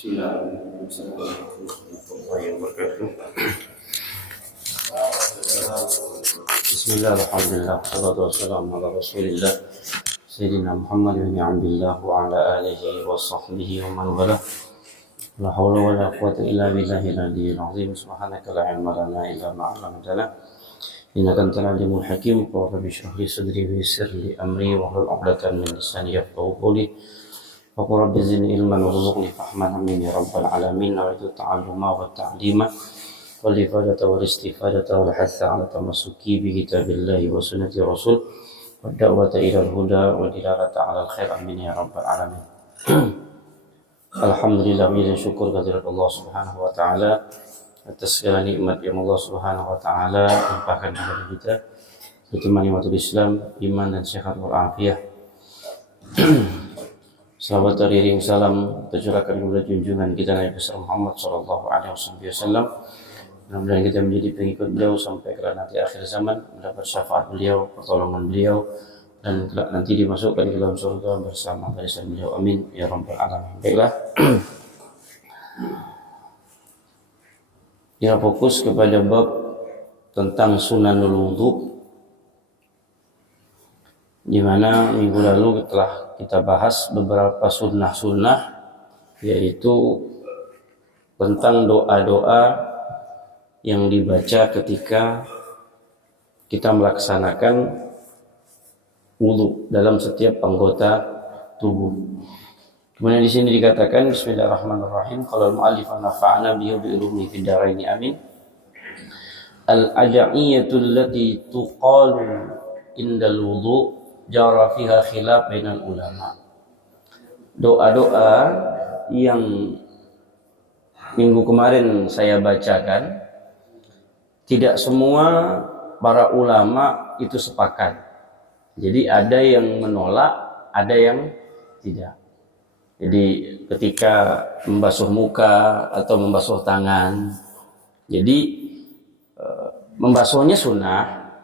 Bismillah, alhamdulillah, salatu wassalamu ala rasulillah Sayyidina Muhammad bin Abdillah wa ala alihi wa sahbihi wa man wala. La hawla wa la quwwata illa billahil aliyyil azim. Subhanaka la ilma lana illa ma 'allamtana innaka antal alimul hakim. Qul rabbi shrah li sadri wa yassir li amri wa hlul 'uqdatam min lisani yafqahu qawli. Wa qul rabbi zidni ilman warzuqni fahman amin ya rabbal alamin. Nawaitu ta'alluma wa ta'lima wal ifadata wal istifadata wal hatha ala tamassuki bi kitabillahi wa sunnati rasul wa da'wata ila al-huda wa dilalata ala al-khair amin ya rabbal alamin. Alhamdulillah, puji dan syukur kehadirat Allah Subhanahu wa taala atas segala nikmat yang Allah Subhanahu wa taala limpahkan kepada kita, terutama nikmatul Islam, iman dan sehat wal afiyah. Salawat teriring salam tercurahkan kepada junjungan kita Nabi besar Muhammad sallallahu alaihi wasallam. Mudah-mudahan kita menjadi pengikut beliau sampai ke nanti akhir zaman, mendapat syafaat beliau, pertolongan beliau, dan nanti dimasukkan ke dalam surga bersama barisan beliau. Amin ya rabbal alamin. Baiklah. Kita fokus kepada bab tentang sunanul wudu, di mana minggu lalu telah kita bahas beberapa sunnah-sunnah, yaitu tentang doa-doa yang dibaca ketika kita melaksanakan wudu dalam setiap anggota tubuh. Kemudian di sini dikatakan Bismillahirrahmanirrahim. Qala al-mu'allif nafa'ana bihi bi ulumi fid dharain amin. Al-ad'iyatu allati tuqalu indal wudu jara fiha khilaf bainal ulama. Doa-doa yang minggu kemarin saya bacakan, tidak semua para ulama itu sepakat. Jadi ada yang menolak, ada yang tidak. Jadi ketika membasuh muka atau membasuh tangan, jadi membasuhnya sunnah,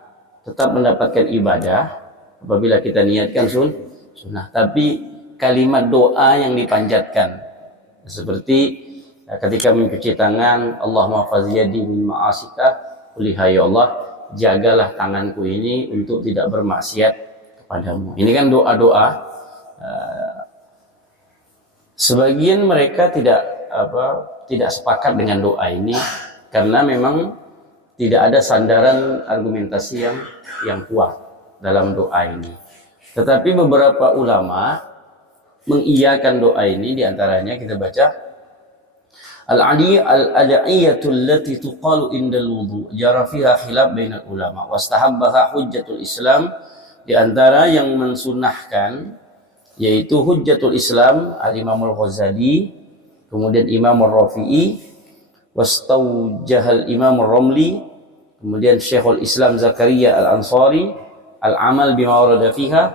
tetap mendapatkan ibadah apabila kita niatkan sunnah. Tapi kalimat doa yang dipanjatkan, seperti ketika mencuci tangan, Allahumma faziyadi min ma'asika, ya Allah, jagalah tanganku ini untuk tidak bermaksiat kepadamu. Ini kan doa-doa. Sebagian mereka tidak sepakat dengan doa ini karena memang tidak ada sandaran argumentasi yang kuat dalam doa ini. Tetapi beberapa ulama mengiyakan doa ini, diantaranya kita baca Al-ad'iyatu allati tuqalu indal wudu jara fiha khilaf bainal ulama wastahabbaha hujjatul Islam. Di antara yang mensunahkan yaitu Hujjatul Islam Al-Imam Al-Ghazali, kemudian Imam Ar-Rafi'i, wastawjahal Imam Ar-Ramli, kemudian Syekhul Islam Zakaria Al-Ansari, al-amal bima warada fiha,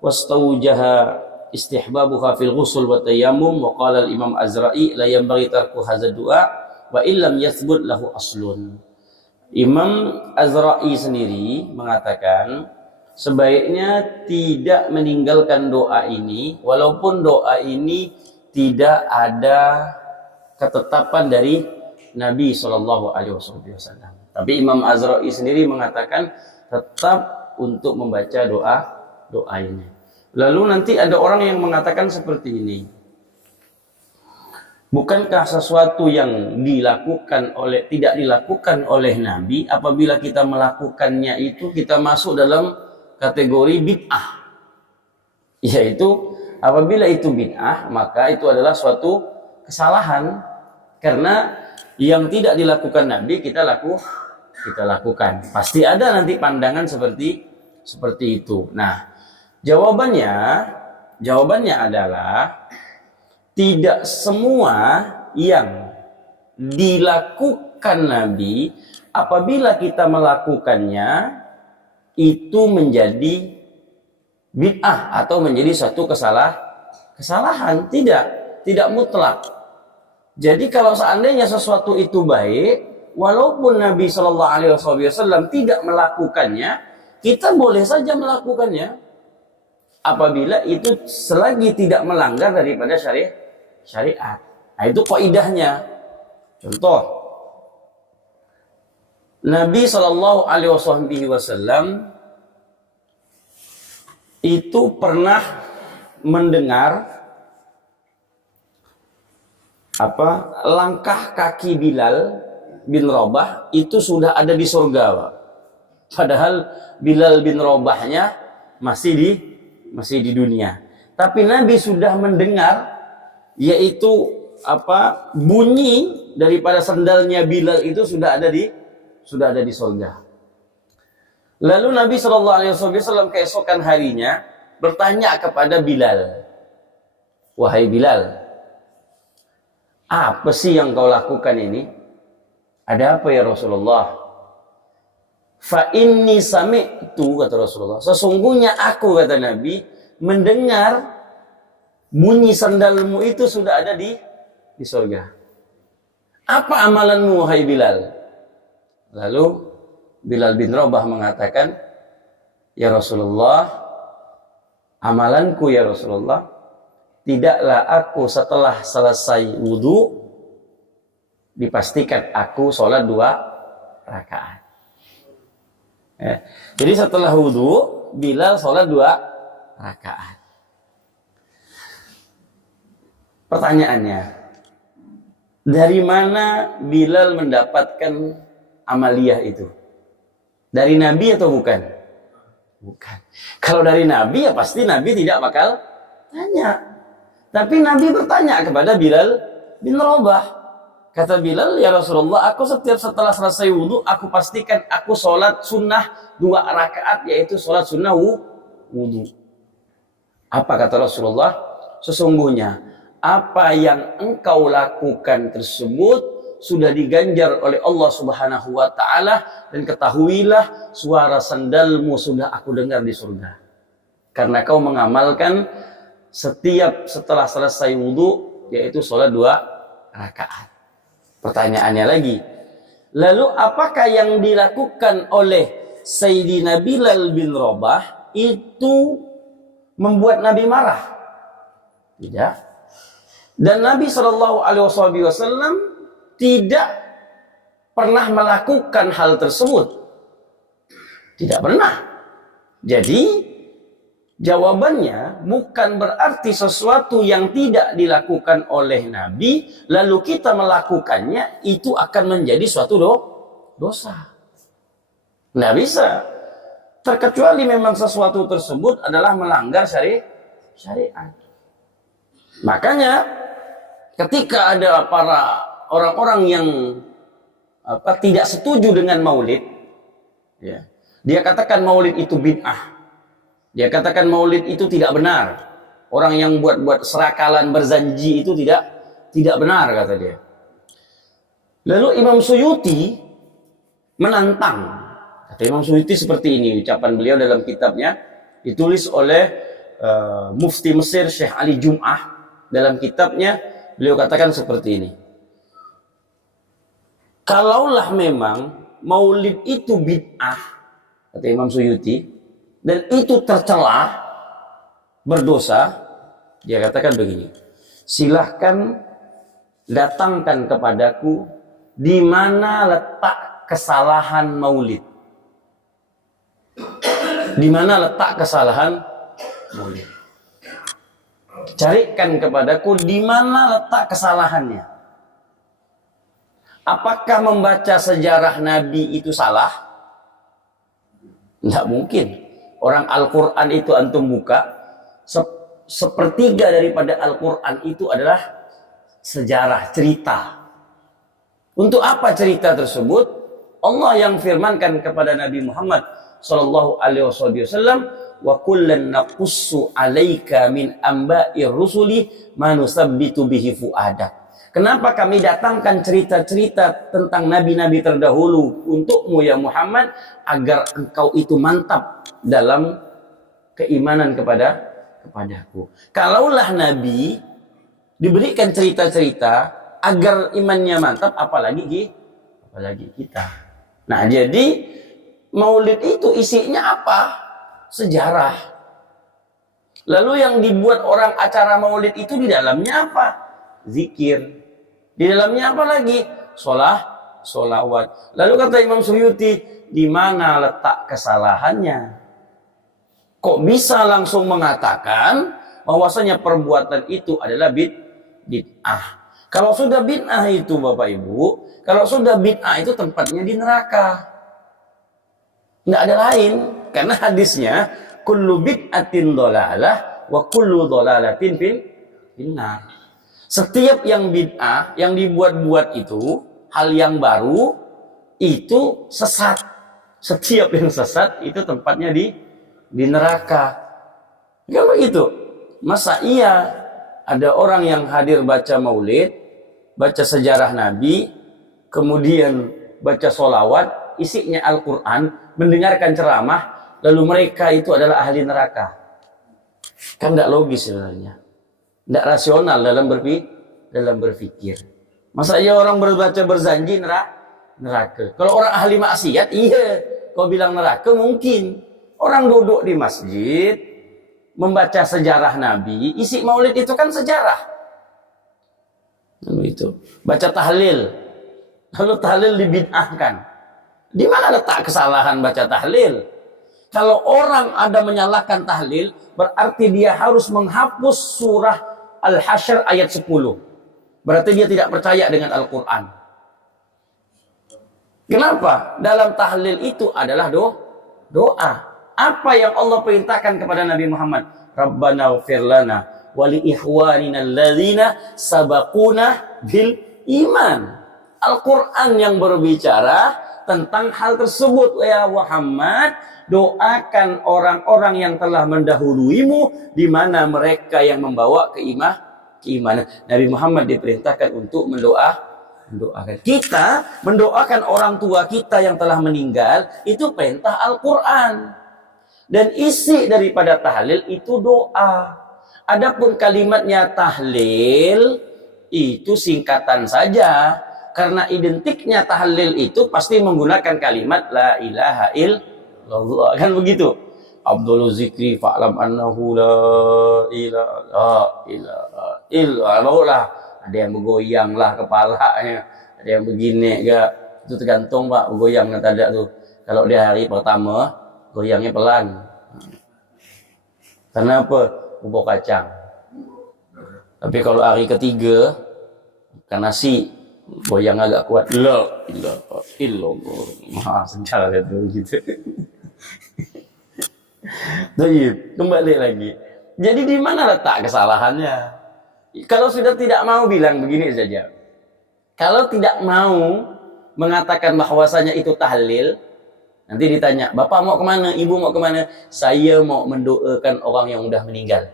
wastawjaha istihbabuha fil ghusl wa tayammum, wa qala al-Imam Azra'i la yanbaghi tarku hadza du'a wa illam yathbut lahu aslun. Imam Azra'i sendiri mengatakan sebaiknya tidak meninggalkan doa ini walaupun doa ini tidak ada ketetapan dari Nabi sallallahu alaihi wasallam. Tapi Imam Azra'i sendiri mengatakan tetap untuk membaca doa ini. Lalu nanti ada orang yang mengatakan seperti ini, bukankah sesuatu yang tidak dilakukan oleh Nabi, apabila kita melakukannya itu kita masuk dalam kategori bid'ah? Yaitu apabila itu bid'ah, maka itu adalah suatu kesalahan, karena yang tidak dilakukan Nabi kita lakukan. Pasti ada nanti pandangan seperti itu. Nah, Jawabannya adalah tidak semua yang dilakukan Nabi apabila kita melakukannya itu menjadi bid'ah atau menjadi satu kesalahan. Tidak mutlak. Jadi kalau seandainya sesuatu itu baik, walaupun Nabi Shallallahu Alaihi Wasallam tidak melakukannya, kita boleh saja melakukannya apabila itu selagi tidak melanggar daripada syariat. Nah, itu kaidahnya. Contoh, Nabi Shallallahu Alaihi Wasallam itu pernah mendengar langkah kaki Bilal bin Rabah itu sudah ada di surga, Pak. Padahal Bilal bin Rabahnya masih di dunia. Tapi Nabi sudah mendengar, yaitu bunyi daripada sandalnya Bilal itu sudah ada di surga. Lalu Nabi Shallallahu Alaihi Wasallam keesokan harinya bertanya kepada Bilal, wahai Bilal, apa sih yang kau lakukan ini? Ada apa ya Rasulullah? Fa inni sami'tu, kata Rasulullah, sesungguhnya aku, kata Nabi, mendengar bunyi sandalmu itu sudah ada di surga. Apa amalanmu, wahai Bilal? Lalu Bilal bin Rabah mengatakan, ya Rasulullah, amalanku ya Rasulullah, tidaklah aku setelah selesai wudhu dipastikan aku sholat 2 rakaat. Ya. Jadi setelah wudhu Bilal sholat 2 rakaat. Pertanyaannya, dari mana Bilal mendapatkan amaliyah itu? Dari Nabi atau bukan? Bukan. Kalau dari Nabi ya pasti Nabi tidak bakal tanya. Tapi Nabi bertanya kepada Bilal bin Rabah. Kata Bilal, ya Rasulullah, aku setiap setelah selesai wudhu, aku pastikan aku sholat sunnah 2 rakaat, yaitu sholat sunnah wudhu. Apa kata Rasulullah? Sesungguhnya apa yang engkau lakukan tersebut sudah diganjar oleh Allah Subhanahu wa Ta'ala, dan ketahuilah suara sandalmu sudah aku dengar di surga, karena kau mengamalkan setiap setelah selesai wudhu, yaitu sholat 2 rakaat. Pertanyaannya lagi, lalu apakah yang dilakukan oleh Sayyidina Bilal bin Rabah itu membuat Nabi marah? Tidak. Dan Nabi SAW tidak pernah melakukan hal tersebut. Tidak pernah. Jadi jawabannya bukan berarti sesuatu yang tidak dilakukan oleh Nabi lalu kita melakukannya itu akan menjadi suatu dosa. Nggak bisa. Terkecuali memang sesuatu tersebut adalah melanggar syariat. Makanya ketika ada para orang-orang yang tidak setuju dengan maulid, ya, dia katakan maulid itu bid'ah. Dia katakan maulid itu tidak benar. Orang yang buat serakalan berzanji itu tidak benar, kata dia. Lalu Imam Suyuti menantang. Kata Imam Suyuti seperti ini, ucapan beliau dalam kitabnya, ditulis oleh Mufti Mesir Syekh Ali Jum'ah. Dalam kitabnya beliau katakan seperti ini. Kalaulah memang maulid itu bid'ah, kata Imam Suyuti, dan itu tercela, berdosa, dia katakan begini, silahkan datangkan kepadaku di mana letak kesalahan maulid. Di mana letak kesalahan maulid? Carikan kepadaku di mana letak kesalahannya. Apakah membaca sejarah Nabi itu salah? Tidak mungkin. Orang Al-Quran itu antum buka, sepertiga daripada Al-Quran itu adalah sejarah, cerita. Untuk apa cerita tersebut? Allah yang firmankan kepada Nabi Muhammad Sallallahu Alaihi Wasallam, wa kullan naqussu alaika min amba'ir rusuli ma nusabbitu bihi fuadak. Kenapa kami datangkan cerita-cerita tentang nabi-nabi terdahulu untukmu ya Muhammad, agar engkau itu mantap dalam keimanan kepadaku. Kalaulah nabi diberikan cerita-cerita agar imannya mantap, apalagi kita. Nah, jadi maulid itu isinya apa? Sejarah. Lalu yang dibuat orang acara maulid itu di dalamnya apa? Zikir, Di dalamnya apa lagi? Sholawat. Lalu kata Imam Suyuti, di mana letak kesalahannya? Kok bisa langsung mengatakan bahwasanya perbuatan itu adalah bid'ah? Kalau sudah bid'ah itu Bapak Ibu, kalau sudah bid'ah itu tempatnya di neraka. Nggak ada lain. Karena hadisnya, kullu bid'atin dhalalah wa kullu dhalalatin finnar. Setiap yang bid'ah, yang dibuat-buat itu, hal yang baru, itu sesat. Setiap yang sesat itu tempatnya di neraka. Kan begitu. Masa iya ada orang yang hadir baca maulid, baca sejarah Nabi, kemudian baca sholawat, isinya Al-Quran, mendengarkan ceramah, lalu mereka itu adalah ahli neraka? Kan tidak logis sebenarnya, tidak rasional dalam berpikir. Masa iya orang berbaca berjanji neraka? Kalau orang ahli maksiat, iya. Kau bilang neraka mungkin. Orang duduk di masjid, membaca sejarah Nabi, isi maulid itu kan sejarah. Lalu itu. Baca tahlil. Lalu tahlil dibid'ahkan. Di mana letak kesalahan baca tahlil? Kalau orang ada menyalahkan tahlil, berarti dia harus menghapus surah Al-Hasyr ayat 10. Berarti dia tidak percaya dengan Al-Quran. Kenapa? Dalam tahlil itu adalah doa. Apa yang Allah perintahkan kepada Nabi Muhammad? Rabbana ighfir lana wa li ikhwanina alladzina sabaquna bil iman. Al-Quran yang berbicara tentang hal tersebut. Ya Muhammad, doakan orang-orang yang telah mendahuluimu, di mana mereka yang membawa keimanan. Nabi Muhammad diperintahkan untuk mendoakan. Kita mendoakan orang tua kita yang telah meninggal, itu perintah Al-Quran. Dan isi daripada tahlil itu doa. Adapun kalimatnya tahlil itu singkatan saja. Karena identiknya tahlil itu pasti menggunakan kalimat la ilaha illallah. Kan begitu. Abdul zikri fa'lam annahu la ilaha illallah. Ada yang bergoyang lah kepalanya. Ada yang begini enggak. Itu tergantung Pak, bergoyang atau tidak tuh. Kalau di hari pertama, goyangnya pelan. Karena apa? Bubur kacang. Tapi kalau hari ketiga, makan nasi, goyang agak kuat. La ilaha illallah. Maha sejarah itu gitu. Baik, kembali lagi. Jadi di mana letak kesalahannya? Kalau sudah tidak mau bilang begini saja. Kalau tidak mau mengatakan bahwasanya itu tahlil, nanti ditanya, Bapak mau kemana? Ibu mau kemana? Saya mau mendoakan orang yang udah meninggal.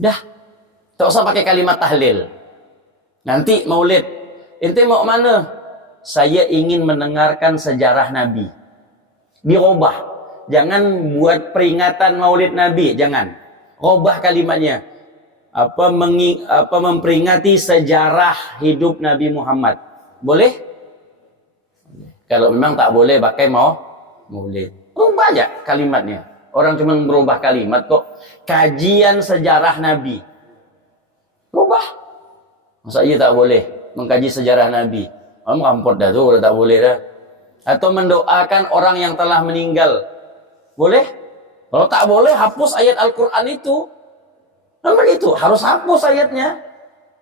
Dah, tak usah pakai kalimat tahlil. Nanti maulid, ente mau kemana? Saya ingin mendengarkan sejarah Nabi. Dirubah. Jangan buat peringatan maulid Nabi, jangan. Rubah kalimatnya. Memperingati sejarah hidup Nabi Muhammad. Boleh? Kalau memang tak boleh pakai maulid. Rubah aja kalimatnya. Orang cuma berubah kalimat kok. Kajian sejarah Nabi. Rubah. Masa iya tak boleh mengkaji sejarah Nabi? Kamu rampot dah tuh, udah tak boleh dah. Atau mendoakan orang yang telah meninggal. Boleh? Kalau tak boleh, hapus ayat Al-Quran itu. Kan begitu, harus hapus ayatnya.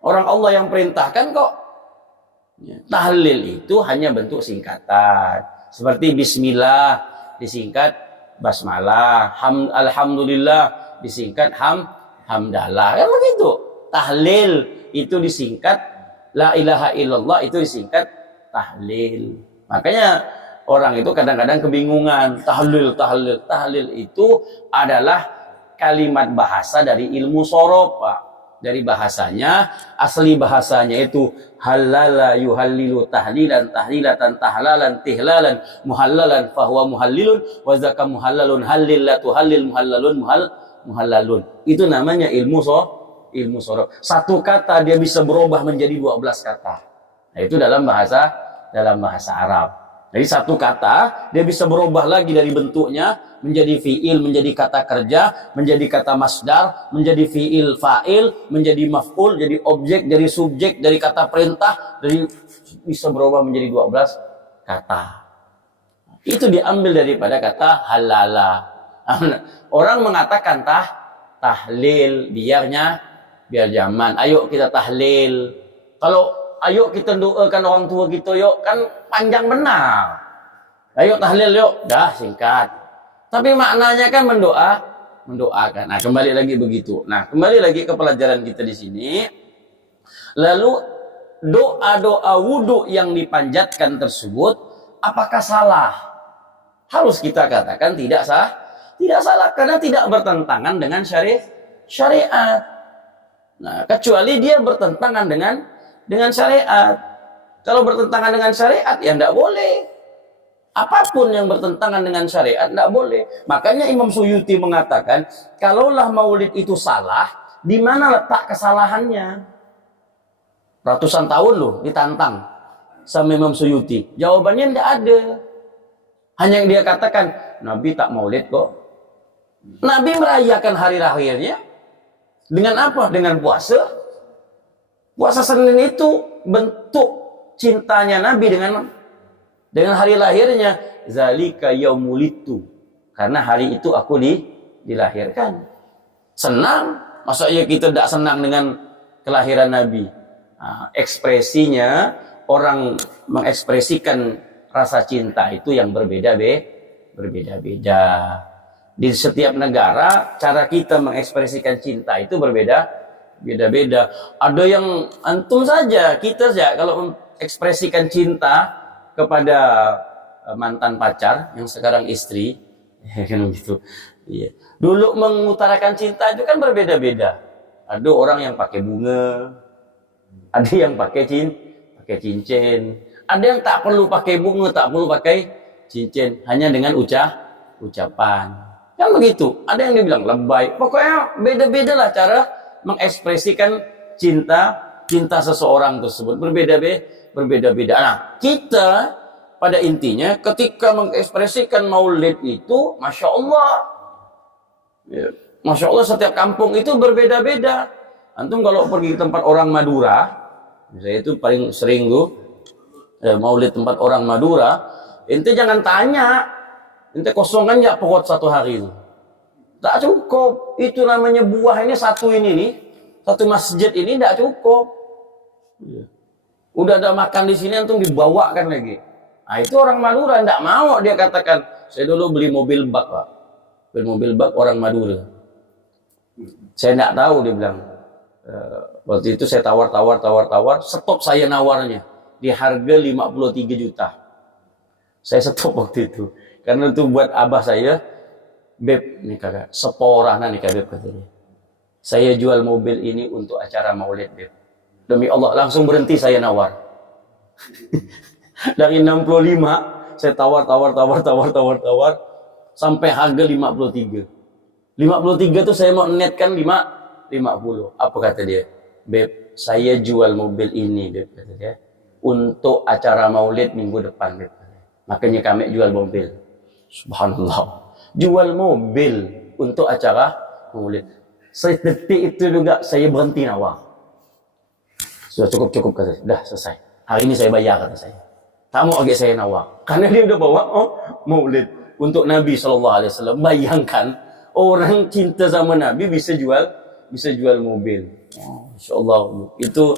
Orang Allah yang perintahkan kok. Tahlil itu hanya bentuk singkatan. Seperti bismillah disingkat basmalah, alhamdulillah disingkat hamdalah. Kan begitu. Tahlil itu disingkat la ilaha illallah, itu disingkat tahlil. Makanya orang itu kadang-kadang kebingungan. Tahlil itu adalah kalimat bahasa dari ilmu sorof, Pak. Dari bahasanya, asli bahasanya itu halala yuhallilu tahlilan tahlilatan tahlalan tihlalan muhallalan fahuwa muhallilun wa zaka muhallalun hallillatu hallil muhallalun. Itu namanya ilmu sorof. Satu kata dia bisa berubah menjadi 12 kata. Nah, itu dalam bahasa Arab. Jadi satu kata dia bisa berubah lagi dari bentuknya menjadi fiil, menjadi kata kerja, menjadi kata masdar, menjadi fiil fa'il, menjadi maf'ul, jadi objek, dari subjek, dari kata perintah, dari bisa berubah menjadi 12 kata. Itu diambil daripada kata halala. Orang mengatakan tahlil biar zaman. Ayo kita tahlil. Kalau ayo kita doakan orang tua kita yuk, kan panjang benar. Ayo tahlil yuk, dah singkat. Tapi maknanya kan mendoakan. Nah, kembali lagi begitu. Nah, kembali lagi ke pelajaran kita di sini. Lalu doa-doa wudu yang dipanjatkan tersebut apakah salah? Harus kita katakan tidak sah. Tidak salah karena tidak bertentangan dengan syariat. Nah, kecuali dia bertentangan dengan syariat. Kalau bertentangan dengan syariat ya tidak boleh. Apapun yang bertentangan dengan syariat tidak boleh. Makanya Imam Suyuti mengatakan, kalaulah maulid itu salah, di mana letak kesalahannya? Ratusan tahun loh ditantang sama Imam Suyuti. Jawabannya tidak ada. Hanya yang dia katakan, Nabi tak maulid kok. Nabi merayakan hari lahirnya dengan apa? Dengan puasa. Puasa Senin itu bentuk cintanya Nabi dengan hari lahirnya. Zalika yaumulitu. Karena hari itu aku dilahirkan. Senang. Masa iya kita tidak senang dengan kelahiran Nabi? Nah, ekspresinya orang mengekspresikan rasa cinta itu yang berbeda-beda. Di setiap negara cara kita mengekspresikan cinta itu beda-beda. Ada yang antum saja, kita saja kalau mengekspresikan cinta kepada mantan pacar yang sekarang istri, kan gitu. Iya. Dulu mengutarakan cinta itu kan berbeda-beda. Ada orang yang pakai bunga, ada yang pakai cincin, ada yang tak perlu pakai bunga, tak perlu pakai cincin, hanya dengan ucapan. Kan begitu. Ada yang dibilang lebay. Pokoknya beda-beda lah cara mengekspresikan cinta seseorang tersebut. Berbeda-beda. Nah, kita pada intinya ketika mengekspresikan maulid itu, Masya Allah. Ya, Masya Allah setiap kampung itu berbeda-beda. Antum kalau pergi ke tempat orang Madura, saya itu paling sering maulid tempat orang Madura, ente jangan tanya. Ente kosongan ya pokok satu hari itu. Tak cukup. Itu namanya buah ini satu masjid ini tak cukup. Udah ada makan di sini antum dibawakan lagi. Nah, itu orang Madura tidak mau, dia katakan, saya dulu beli mobil bak, Pak. Beli mobil bak orang Madura. Saya tidak tahu, dia bilang. Waktu itu saya tawar, stop saya nawarnya di harga 53 juta. Saya stop waktu itu. Karena itu buat abah saya, Beb, nih kakak, seporahna nih kakak, katanya. Saya jual mobil ini untuk acara maulid, Beb. Demi Allah, langsung berhenti saya nawar. Dari 65, saya tawar, sampai harga 53. 53 tuh saya mau netkan 50. Apa kata dia? Beb, saya jual mobil ini, Beb, kata dia, untuk acara maulid minggu depan, Beb. Makanya kami jual mobil. Subhanallah. Jual mobil untuk acara maulid. Sedetik itu juga saya berhenti nawar. Sudah cukup kata saya. Dah selesai. Hari ini saya bayar kata saya. Kamu agak saya nawar. Karena dia udah bawa maulid untuk Nabi SAW. Bayangkan orang cinta sama Nabi bisa jual mobil. Insya Allah itu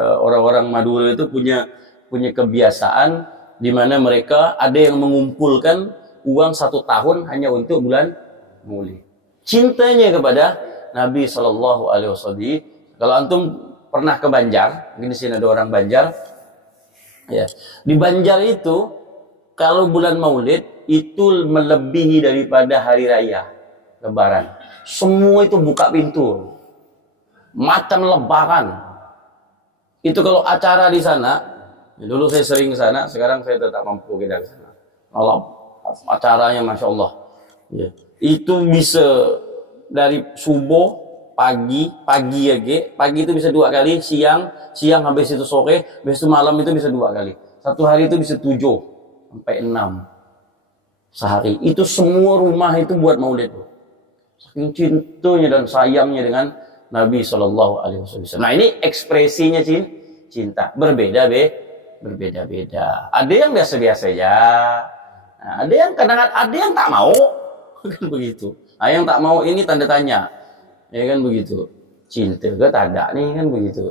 orang-orang Madura itu punya kebiasaan di mana mereka ada yang mengumpulkan uang 1 tahun hanya untuk bulan maulid. Cintanya kepada Nabi SAW. Kalau antum pernah ke Banjar, mungkin di sini ada orang Banjar, ya. Di Banjar itu kalau bulan maulid itu melebihi daripada hari raya Lebaran. Semua itu buka pintu, macam Lebaran. Itu kalau acara di sana. Dulu saya sering ke sana, sekarang saya tetap mampu kita ke sana. Allah, acaranya Masya Allah. Ya. Itu bisa dari subuh, pagi itu bisa 2 kali, siang habis itu sore, habis itu malam itu bisa 2 kali. Satu hari itu bisa 7 sampai 6 sehari. Itu semua rumah itu buat maulid. Saking cintanya dan sayangnya dengan Nabi Shallallahu Alaihi Wasallam. Nah ini ekspresinya cinta. Berbeda-beda. Ada yang biasa-biasa ya. Nah, ada yang kadang-kadang ada yang tak mau. Kan begitu. Nah, yang tak mau ini tanda tanya. Ya kan begitu. Cinta ke tak ada nih kan begitu.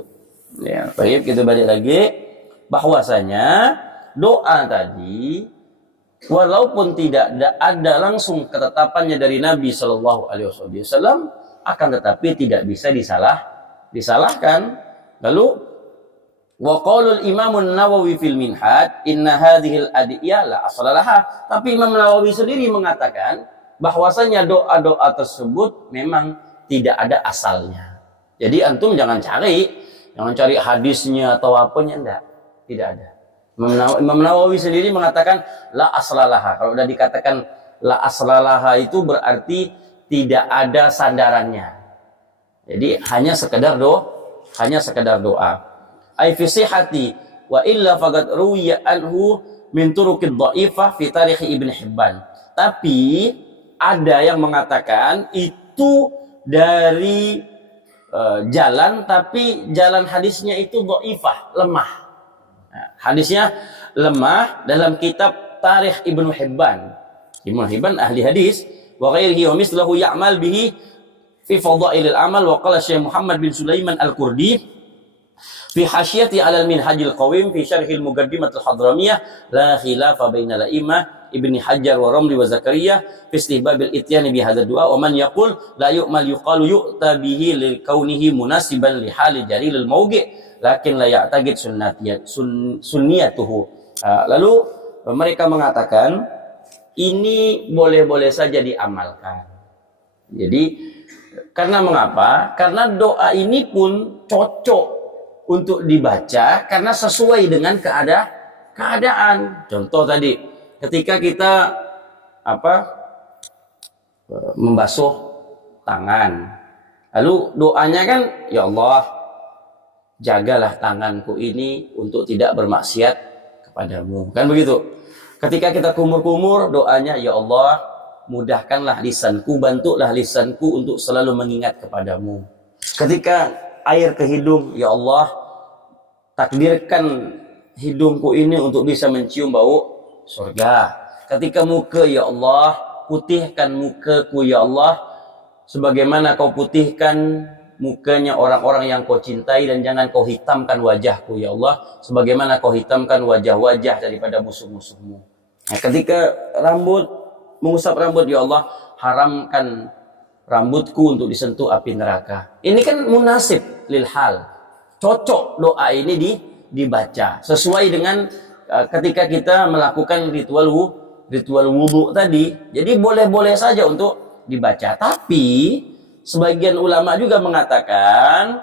Ya, baik kita balik lagi bahwasanya doa tadi walaupun tidak ada langsung ketetapannya dari Nabi Shallallahu Alaihi Wasallam, akan tetapi tidak bisa disalahkan. Lalu wa qaulul Imam Nawawi fil Minhaj inna hadhil adiyah la aslalaha. Tapi Imam Nawawi sendiri mengatakan bahwasanya doa-doa tersebut memang tidak ada asalnya. Jadi antum jangan cari hadisnya atau apanya, tidak ada. Imam Nawawi sendiri mengatakan la aslalaha. Kalau sudah dikatakan la aslalaha itu berarti tidak ada sandarannya. Jadi hanya sekedar doa. Ai fi sihhati wa illa faqad ruwiya anhu min turuqid dhaifah fi tarikh Ibnu Hibban. Tapi ada yang mengatakan itu dari jalan, tapi jalan hadisnya itu dhaifah, lemah. Nah, hadisnya lemah dalam kitab Tarikh Ibnu Hibban. Ibnu Hibban ahli hadis wa ghairihi wa mislahu ya'mal bihi fi fadailil amal wa qala Syekh Muhammad bin Sulaiman Al-Qurdi fi hasyiyati 'ala al-Minhajil Qawim fi syarhil Muqaddimatul Hadramiyah la khilafa bainal a'immah Ibni Hajar wa Ramli wa Zakaria fi istihbabil ityani bi hadzal du'a wa man yaqul la yu'mal yuqalu yu'ta bihi li kaunihi munasiban li hali jarilil mawqi' lakin la ya'taqid sunniyatuhu. Lalu mereka mengatakan ini boleh-boleh saja diamalkan. Jadi karena mengapa? Karena doa ini pun cocok untuk dibaca karena sesuai dengan keadaan. Contoh tadi, ketika kita membasuh tangan, lalu doanya kan, ya Allah, jagalah tanganku ini untuk tidak bermaksiat kepadamu. Kan begitu. Ketika kita kumur-kumur, doanya, ya Allah, mudahkanlah lisanku, bantulah lisanku untuk selalu mengingat kepadamu. Ketika air ke hidung, ya Allah, takdirkan hidungku ini untuk bisa mencium bau surga. Ketika muka, ya Allah, putihkan mukaku, ya Allah, sebagaimana kau putihkan mukanya orang-orang yang kau cintai, dan jangan kau hitamkan wajahku, ya Allah, sebagaimana kau hitamkan wajah-wajah daripada musuh-musuhmu. Nah, ketika mengusap rambut, ya Allah, haramkan rambutku untuk disentuh api neraka. Ini kan munasib lil hal. Cocok doa ini dibaca sesuai dengan ketika kita melakukan ritual wudu tadi. Jadi boleh-boleh saja untuk dibaca. Tapi sebagian ulama juga mengatakan,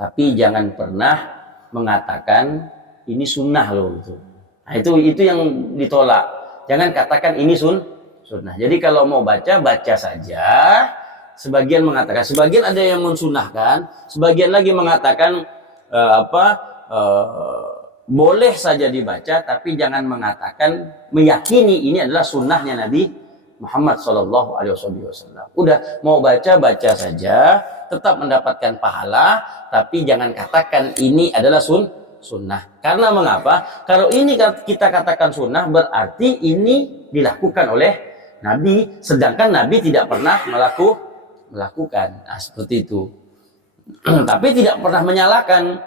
tapi jangan pernah mengatakan ini sunnah loh gitu. Nah, itu yang ditolak. Jangan katakan ini sunnah. Jadi kalau mau baca saja. Sebagian mengatakan, sebagian ada yang mensunnahkan, sebagian lagi mengatakan boleh saja dibaca, tapi jangan mengatakan meyakini ini adalah sunnahnya Nabi Muhammad Shallallahu Alaihi Wasallam. Udah mau baca saja, tetap mendapatkan pahala, tapi jangan katakan ini adalah sunnah. Karena mengapa? Kalau ini kita katakan sunnah, berarti ini dilakukan oleh Nabi, sedangkan Nabi tidak pernah melakukan. Nah, seperti itu. Tapi tidak pernah menyalahkan.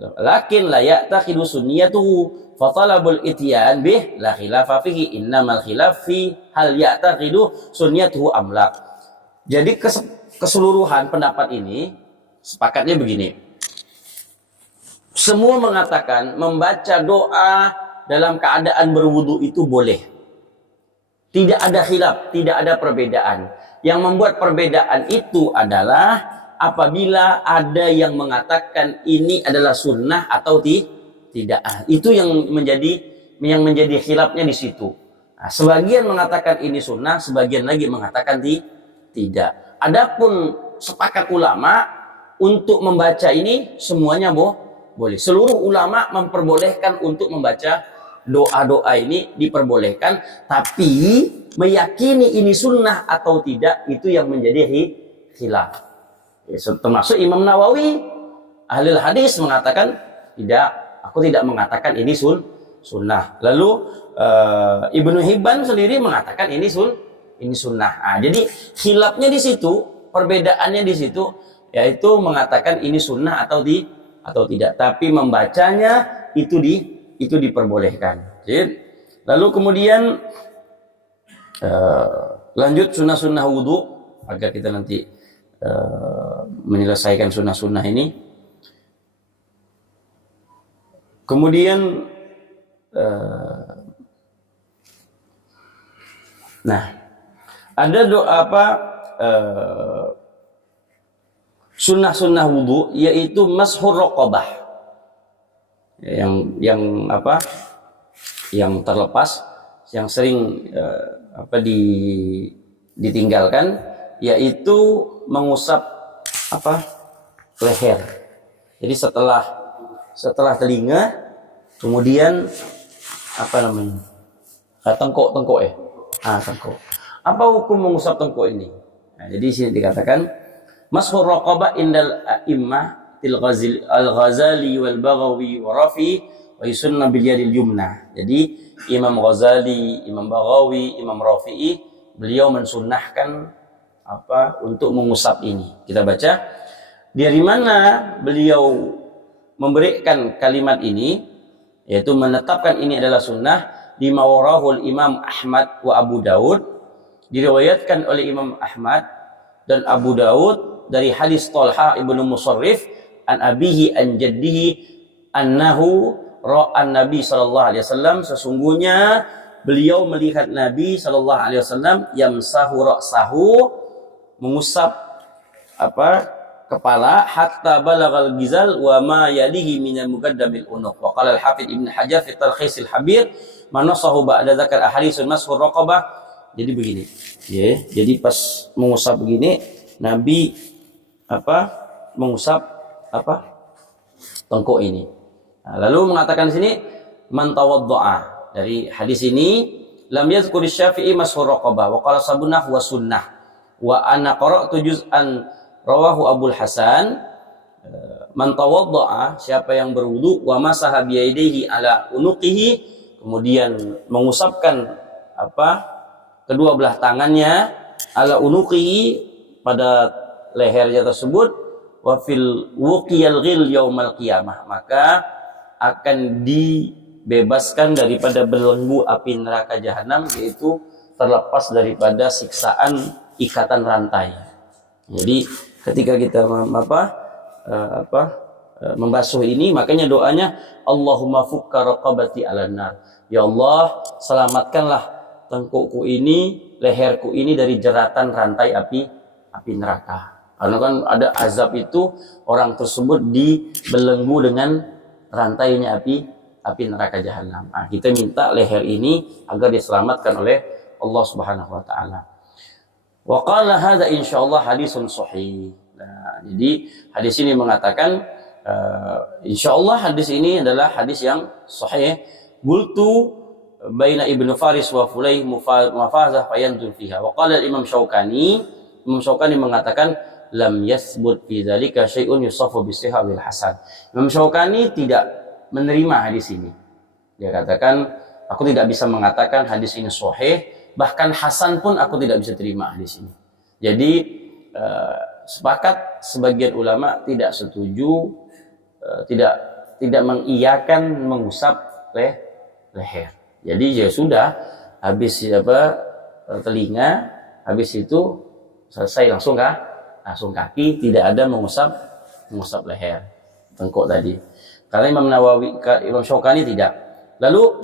Lakin la ya'taqidu sunniyatuhu fa talabul ityan bih la khilafa fihi, innamal khilaf fi hal ya'taqidu sunniyatuhu amla. Jadi keseluruhan pendapat ini sepakatnya begini. Semua mengatakan membaca doa dalam keadaan berwudu itu boleh. Tidak ada khilaf, tidak ada perbedaan. Yang membuat perbedaan itu adalah apabila ada yang mengatakan ini adalah sunnah atau tidak. Itu yang menjadi khilafnya di situ. Nah, sebagian mengatakan ini sunnah, sebagian lagi mengatakan tidak. Adapun sepakat ulama untuk membaca ini semuanya boleh. Seluruh ulama memperbolehkan untuk membaca doa-doa ini, diperbolehkan, tapi meyakini ini sunnah atau tidak itu yang menjadi khilaf. Termasuk Imam Nawawi, ahli hadis, mengatakan tidak, aku tidak mengatakan ini sunnah. Lalu Ibnu Hibban sendiri mengatakan ini sunnah. Nah, jadi khilafnya di situ, perbedaannya di situ, yaitu mengatakan ini sunnah atau tidak. Tapi membacanya itu diperbolehkan. Jadi, lalu kemudian lanjut sunnah-sunnah wudhu agar kita nanti menyelesaikan sunnah-sunnah ini. Kemudian nah, ada doa apa sunnah-sunnah wudhu, yaitu mashur raqabah, yang apa, yang terlepas, yang sering ditinggalkan, yaitu mengusap apa, leher. Jadi setelah telinga, kemudian apa namanya, tengkuk tengkuk. Apa hukum mengusap tengkuk ini? Nah, jadi sini dikatakan mashur raqabah indal a'immah al-Ghazali wal Baghawi wa Rafi wa yusunna bil yadil yumna. Jadi Imam Ghazali, Imam Baghawi, Imam Rafi'i, beliau mensunnahkan apa untuk mengusap ini. Kita baca dari mana beliau memberikan kalimat ini, yaitu menetapkan ini adalah sunnah. Di mawarahul Imam Ahmad wa Abu Daud, diriwayatkan oleh Imam Ahmad dan Abu Daud dari hadis Talha ibnu Musarrif an abihi an jaddihi annahu ra'a Nabi sallallahu alaihi wasallam, sesungguhnya beliau melihat Nabi sallallahu alaihi wasallam yamsahu ra'sahu, mengusap apa, kepala, hatta balagal gizal wa ma yalihi minal muqaddamil unuq. Wa qala al-Hafidz Ibnu Hajar fi Talkhisil Habir manasahu ba'da dzakar ahaditsun mashur raqabah. Jadi begini, ya. Jadi pas mengusap begini, Nabi apa, mengusap apa, tengkuk ini. Nah, lalu mengatakan di sini man tawaddaa. Dari hadis ini lam yadhkur Syafi'i mashur raqabah wa qala sabunah wa sunnah wa ana qara'tu juz'an rawahu Abul Hasan. Man tawaddaa, siapa yang berwudu, wa masaha bi yadihi ala unuqihi, kemudian mengusapkan apa, kedua belah tangannya, ala unuqihi, pada lehernya tersebut, wa fil wuqiyal ghil yaumal qiyamah, maka akan dibebaskan daripada belenggu api neraka jahanam, yaitu terlepas daripada siksaan ikatan rantai. Jadi ketika kita membasuh ini, makanya doanya Allahumma fukka raqabati 'alan nar. Ya Allah, selamatkanlah tengkukku ini, leherku ini dari jeratan rantai api neraka. Karena kan ada azab itu, orang tersebut dibelenggu dengan rantainya api neraka jahanam. Nah, kita minta leher ini agar diselamatkan oleh Allah Subhanahu wa taala. Wa qala hadza insyaallah hadisun sahih. Nah, jadi hadis ini mengatakan insyaallah hadis ini adalah hadis yang sahih. Bultu baina Ibnu Faris wa Fulay mufazah fayanzul fiha. Wa qala Imam Syaukani mengatakan lam yasbut fi dzalika syai'un yusafu bisihha wal hasan. Imam Syaukani tidak menerima hadis ini. Dia katakan, aku tidak bisa mengatakan hadis ini sahih, bahkan hasan pun aku tidak bisa terima hadis ini. Jadi sepakat sebagian ulama tidak setuju, tidak mengiyakan mengusap leher. Jadi ya sudah, habis telinga, habis itu selesai langsung kaki, tidak ada mengusap leher, tengkuk tadi. Karena Imam Syaukani tidak. Lalu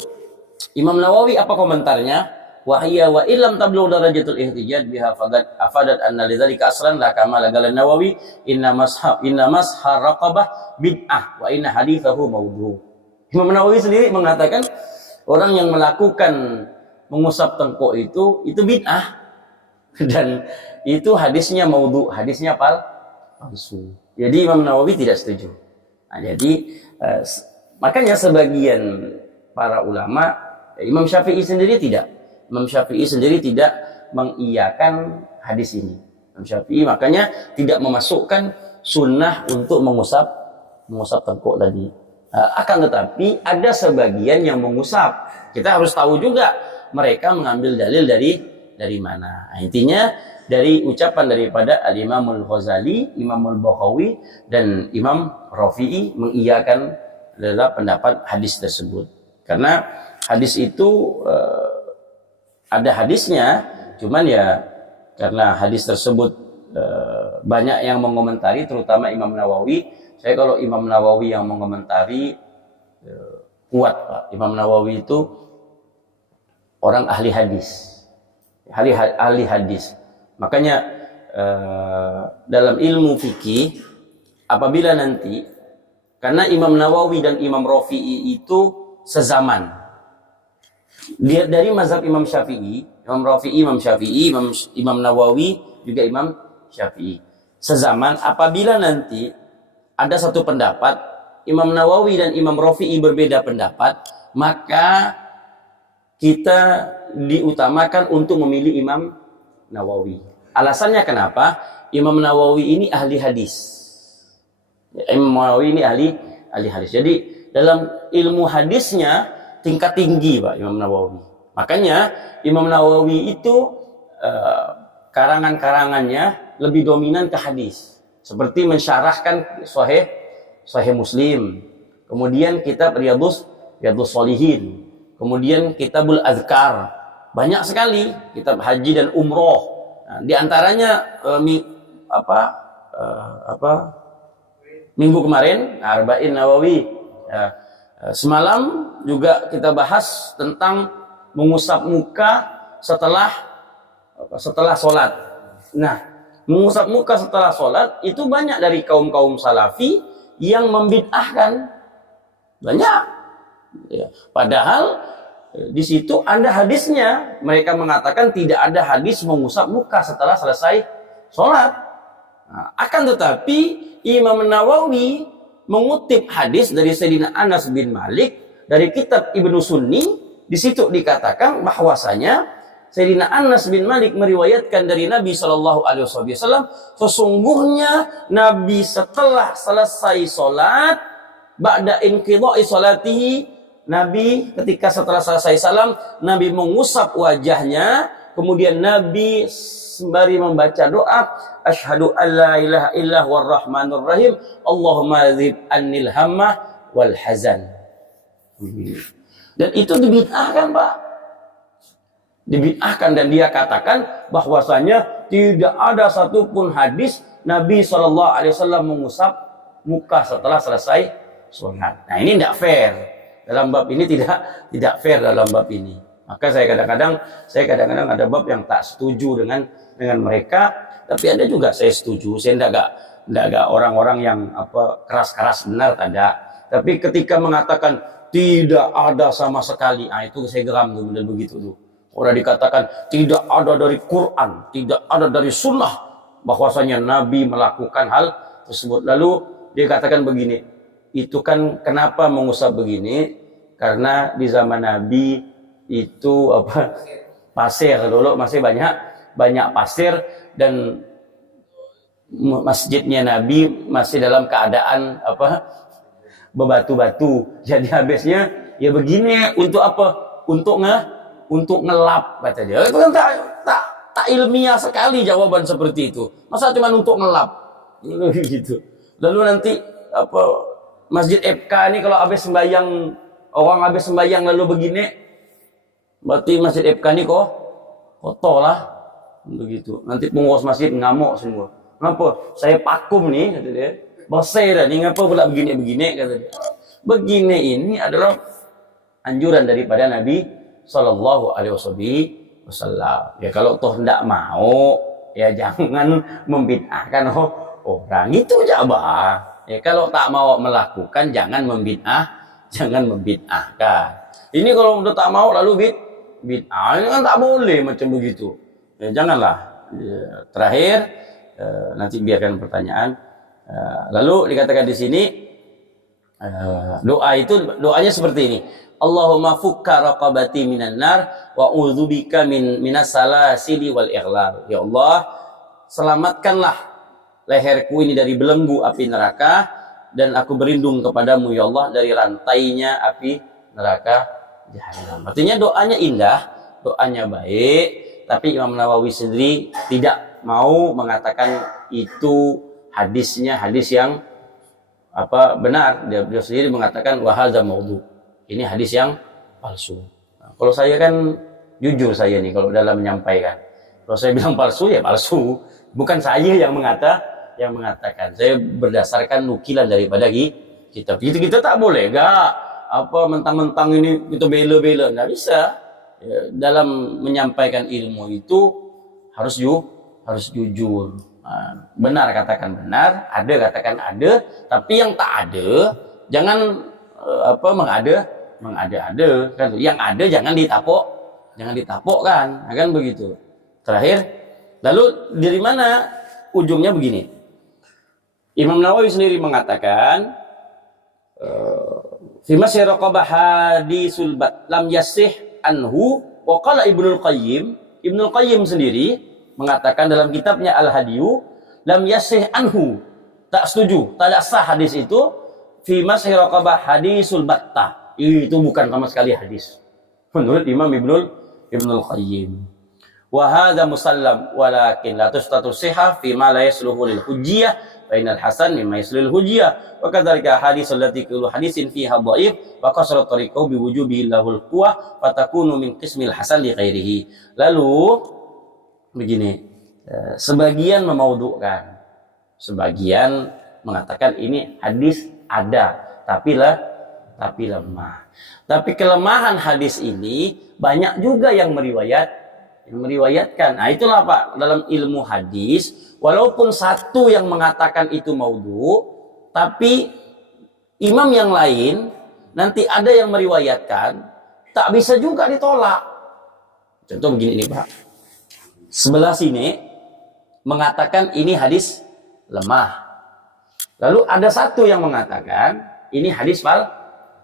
Imam Nawawi apa komentarnya? Wahiyya wa illam tablugh darajatul ihtijaj biha afadat anna lidzalika aslan la kama laqala Nawawi inna mashar raqabah bid'ah wa inna hadithahu maudhu. Imam Nawawi sendiri mengatakan orang yang melakukan mengusap tengkuk itu bid'ah, dan itu hadisnya maudhu, hadisnya palsu. Jadi Imam Nawawi tidak setuju. Nah, Nah, jadi makanya sebagian para ulama, Imam Syafi'i sendiri tidak. Imam Syafi'i sendiri tidak mengiyakan hadis ini. Imam Syafi'i makanya tidak memasukkan sunnah untuk mengusap tengkuk tadi. Akan tetapi ada sebagian yang mengusap. Kita harus tahu juga mereka mengambil dalil dari mana. Nah, intinya dari ucapan daripada Al-Imam Al-Ghazali, Imam Al-Bakhawi, dan Imam Rafi'i mengiyakan adalah pendapat hadis tersebut. Karena hadis itu ada hadisnya, cuman ya karena hadis tersebut banyak yang mengomentari, terutama Imam Nawawi. Saya kalau Imam Nawawi yang mengomentari kuat, Pak. Imam Nawawi itu orang ahli hadis, ahli hadis. Makanya dalam ilmu fikih, apabila nanti, karena Imam Nawawi dan Imam Rafi'i itu sezaman, lihat dari mazhab Imam Syafi'i, Imam Rafi'i, Imam Syafi'i, Imam Nawawi juga Imam Syafi'i, sezaman. Apabila nanti ada satu pendapat, Imam Nawawi dan Imam Rafi'i berbeda pendapat, maka kita diutamakan untuk memilih Imam Nawawi. Alasannya kenapa? Imam Nawawi ini ahli hadis. Imam Nawawi ini ahli hadis. Jadi dalam ilmu hadisnya tingkat tinggi, Pak, Imam Nawawi. Makanya Imam Nawawi itu karangan-karangannya lebih dominan ke hadis. Seperti mensyarahkan Sahih Muslim, kemudian kitab Riyadhus Shalihin, kemudian Kitabul Azkar, banyak sekali kitab haji dan umroh. Nah, di antaranya minggu kemarin Arba'in Nawawi. Semalam juga kita bahas tentang mengusap muka setelah sholat. Nah, mengusap muka setelah sholat itu banyak dari kaum salafi yang membid'ahkan, banyak. Ya. Padahal di situ ada hadisnya. Mereka mengatakan tidak ada hadis mengusap muka setelah selesai sholat. Nah, akan tetapi Imam Nawawi mengutip hadis dari Sayyidina Anas bin Malik dari kitab Ibnu Sunni. Di situ dikatakan bahwasanya Sayyidina Anas bin Malik meriwayatkan dari Nabi SAW, sesungguhnya Nabi setelah selesai sholat, ba'da inqidha'i sholatihi, Nabi ketika setelah selesai salam, Nabi mengusap wajahnya, kemudian Nabi sembari membaca doa, asyhadu an la ilaha illallah warrahmanur rahim, Allahumma dzib annil hammah wal hazan. Dan itu dibid'ahkan, Pak. Dibid'ahkan, dan dia katakan bahwasanya tidak ada satupun hadis Nabi SAW mengusap muka setelah selesai sholat. Nah, ini tidak fair. Dalam bab ini tidak fair dalam bab ini. Maka saya kadang-kadang ada bab yang tak setuju dengan mereka, tapi ada juga saya setuju. Saya tidak orang-orang yang keras-keras benar, tidak. Tapi ketika mengatakan tidak ada sama sekali, itu saya geram tuh, benar begitu tuh. Orang dikatakan tidak ada dari Quran, tidak ada dari Sunnah bahwasanya Nabi melakukan hal tersebut. Lalu dia katakan begini, itu kan kenapa mengusap begini? Karena di zaman Nabi itu pasir, dulu masih banyak pasir, dan masjidnya Nabi masih dalam keadaan bebatu-batu. Jadi habisnya ya begini, untuk apa? Untuk ngelap, kata dia. Itu kan tak ilmiah sekali jawaban seperti itu. Masa cuma untuk ngelap gitu. Lalu nanti Masjid FK ini kalau habis sembahyang, orang habis sembahyang lalu begini, berarti Masjid FK ini kotor lah begitu. Nanti pengurus masjid ngamuk semua. Ngapa? Saya pakum nih, kata dia. Bersih dah ni, ngapa pula begini-begini, kata dia. Begini ini adalah anjuran daripada Nabi Sallallahu Alaihi Wasallam. Ya kalau toh hendak mau, ya jangan membid'ahkan orang, itu aja, bah. Ya kalau tak mau melakukan, jangan membid'ahkan. Ini kalau udah tak mau lalu bid'ah, ini kan tak boleh macam begitu. Ya janganlah. Ya, terakhir nanti biarkan pertanyaan. Lalu dikatakan di sini, Doa itu doanya seperti ini. Allahumma fukka raqabati minan nar wa udzubika minas salasili wal ighlal. Ya Allah, selamatkanlah leherku ini dari belenggu api neraka dan aku berlindung kepadamu ya Allah dari rantainya api neraka jahanam. Artinya doanya indah, doanya baik, tapi Imam Nawawi sendiri tidak mau mengatakan itu hadisnya hadis yang benar. Dia sendiri mengatakan wa hadza maudhu. Ini hadis yang palsu. Nah, kalau saya kan jujur saya nih kalau dalam menyampaikan. Kalau saya bilang palsu ya palsu. Bukan saya yang mengatakan. Saya berdasarkan nukilan daripada kitab. Kita tak boleh mentang-mentang ini kita bela-bela. Nggak bisa. Ya, dalam menyampaikan ilmu itu harus jujur. Nah, benar katakan benar, ada katakan ada, tapi yang tak ada jangan mengada-ada kan. Yang ada jangan ditapokkan, kan begitu. Terakhir, lalu dari mana ujungnya begini. Imam Nawawi sendiri mengatakan fi masyaraqaba hadisul bat lam yasih anhu wa qala Ibnul Qayyim sendiri mengatakan dalam kitabnya Al-Hadiyu lam yasih anhu, tak setuju, tak sah hadis itu fi masyaraqaba hadisul battah. Itu bukan sama sekali hadis menurut Imam Ibnul Qayyim. Wa hadza musallam walakin la tustatu sihah fi ma la yasluhu lil hujjiyah fa innal hasan mimma yasluhu lil hujjiyah wa kadzalika hadis allati kullu hadisin fiha dhaif wa qasara tariqahu bi wujubi lahul quwwah fa takunu min qismil hasan li ghairihi. Lalu begini, sebagian memaudhu'kan, sebagian mengatakan ini hadis ada tapi lemah. Tapi kelemahan hadis ini banyak juga yang meriwayatkan. Nah, itulah Pak, dalam ilmu hadis, walaupun satu yang mengatakan itu maudhu, tapi imam yang lain nanti ada yang meriwayatkan, tak bisa juga ditolak. Contoh begini nih Pak. Sebelah sini mengatakan ini hadis lemah. Lalu ada satu yang mengatakan ini hadis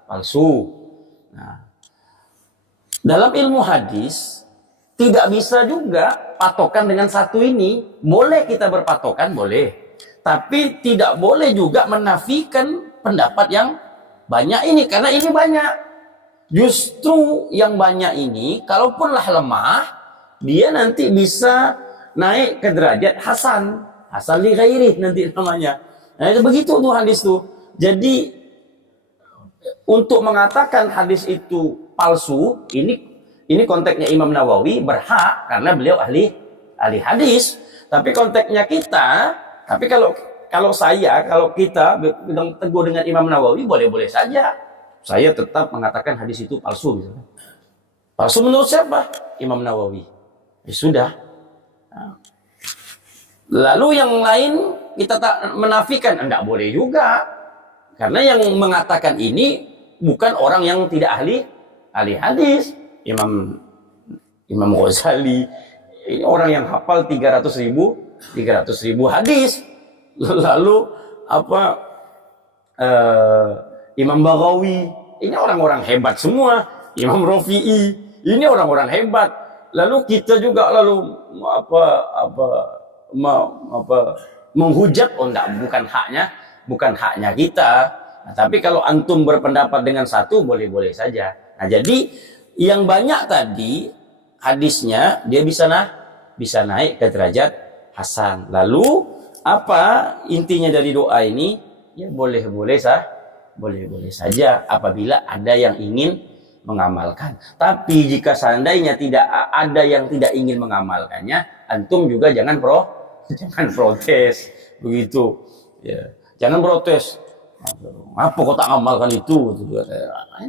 palsu. Nah, dalam ilmu hadis tidak bisa juga patokan dengan satu ini. Boleh kita berpatokan, boleh. Tapi tidak boleh juga menafikan pendapat yang banyak ini. Karena ini banyak. Justru yang banyak ini, kalaupunlah lemah, dia nanti bisa naik ke derajat hasan. Hasan li ghairi nanti namanya. Nah, itu begitu tuh hadis tuh. Jadi untuk mengatakan hadis itu palsu, ini konteksnya Imam Nawawi berhak karena beliau ahli hadis. Tapi konteksnya kita, tapi kalau kita bilang teguh dengan Imam Nawawi boleh-boleh saja. Saya tetap mengatakan hadis itu palsu misalnya. Palsu menurut siapa? Imam Nawawi. Ya sudah. Nah. Lalu yang lain kita tak menafikan, enggak boleh juga. Karena yang mengatakan ini bukan orang yang tidak ahli hadis. Imam Ghazali ini orang yang hafal 300.000 hadis. Lalu Imam Baghawi ini orang-orang hebat semua. Imam Rafi'i ini orang-orang hebat. Lalu kita juga menghujat, bukan haknya kita. Nah, tapi kalau antum berpendapat dengan satu boleh-boleh saja. Nah, jadi yang banyak tadi hadisnya dia bisa naik ke derajat hasan. Lalu apa intinya dari doa ini? Ya boleh-boleh saja apabila ada yang ingin mengamalkan. Tapi jika seandainya tidak ada yang tidak ingin mengamalkannya, antum juga jangan protes begitu. Ya, jangan protes. Apa kau tak amalkan itu?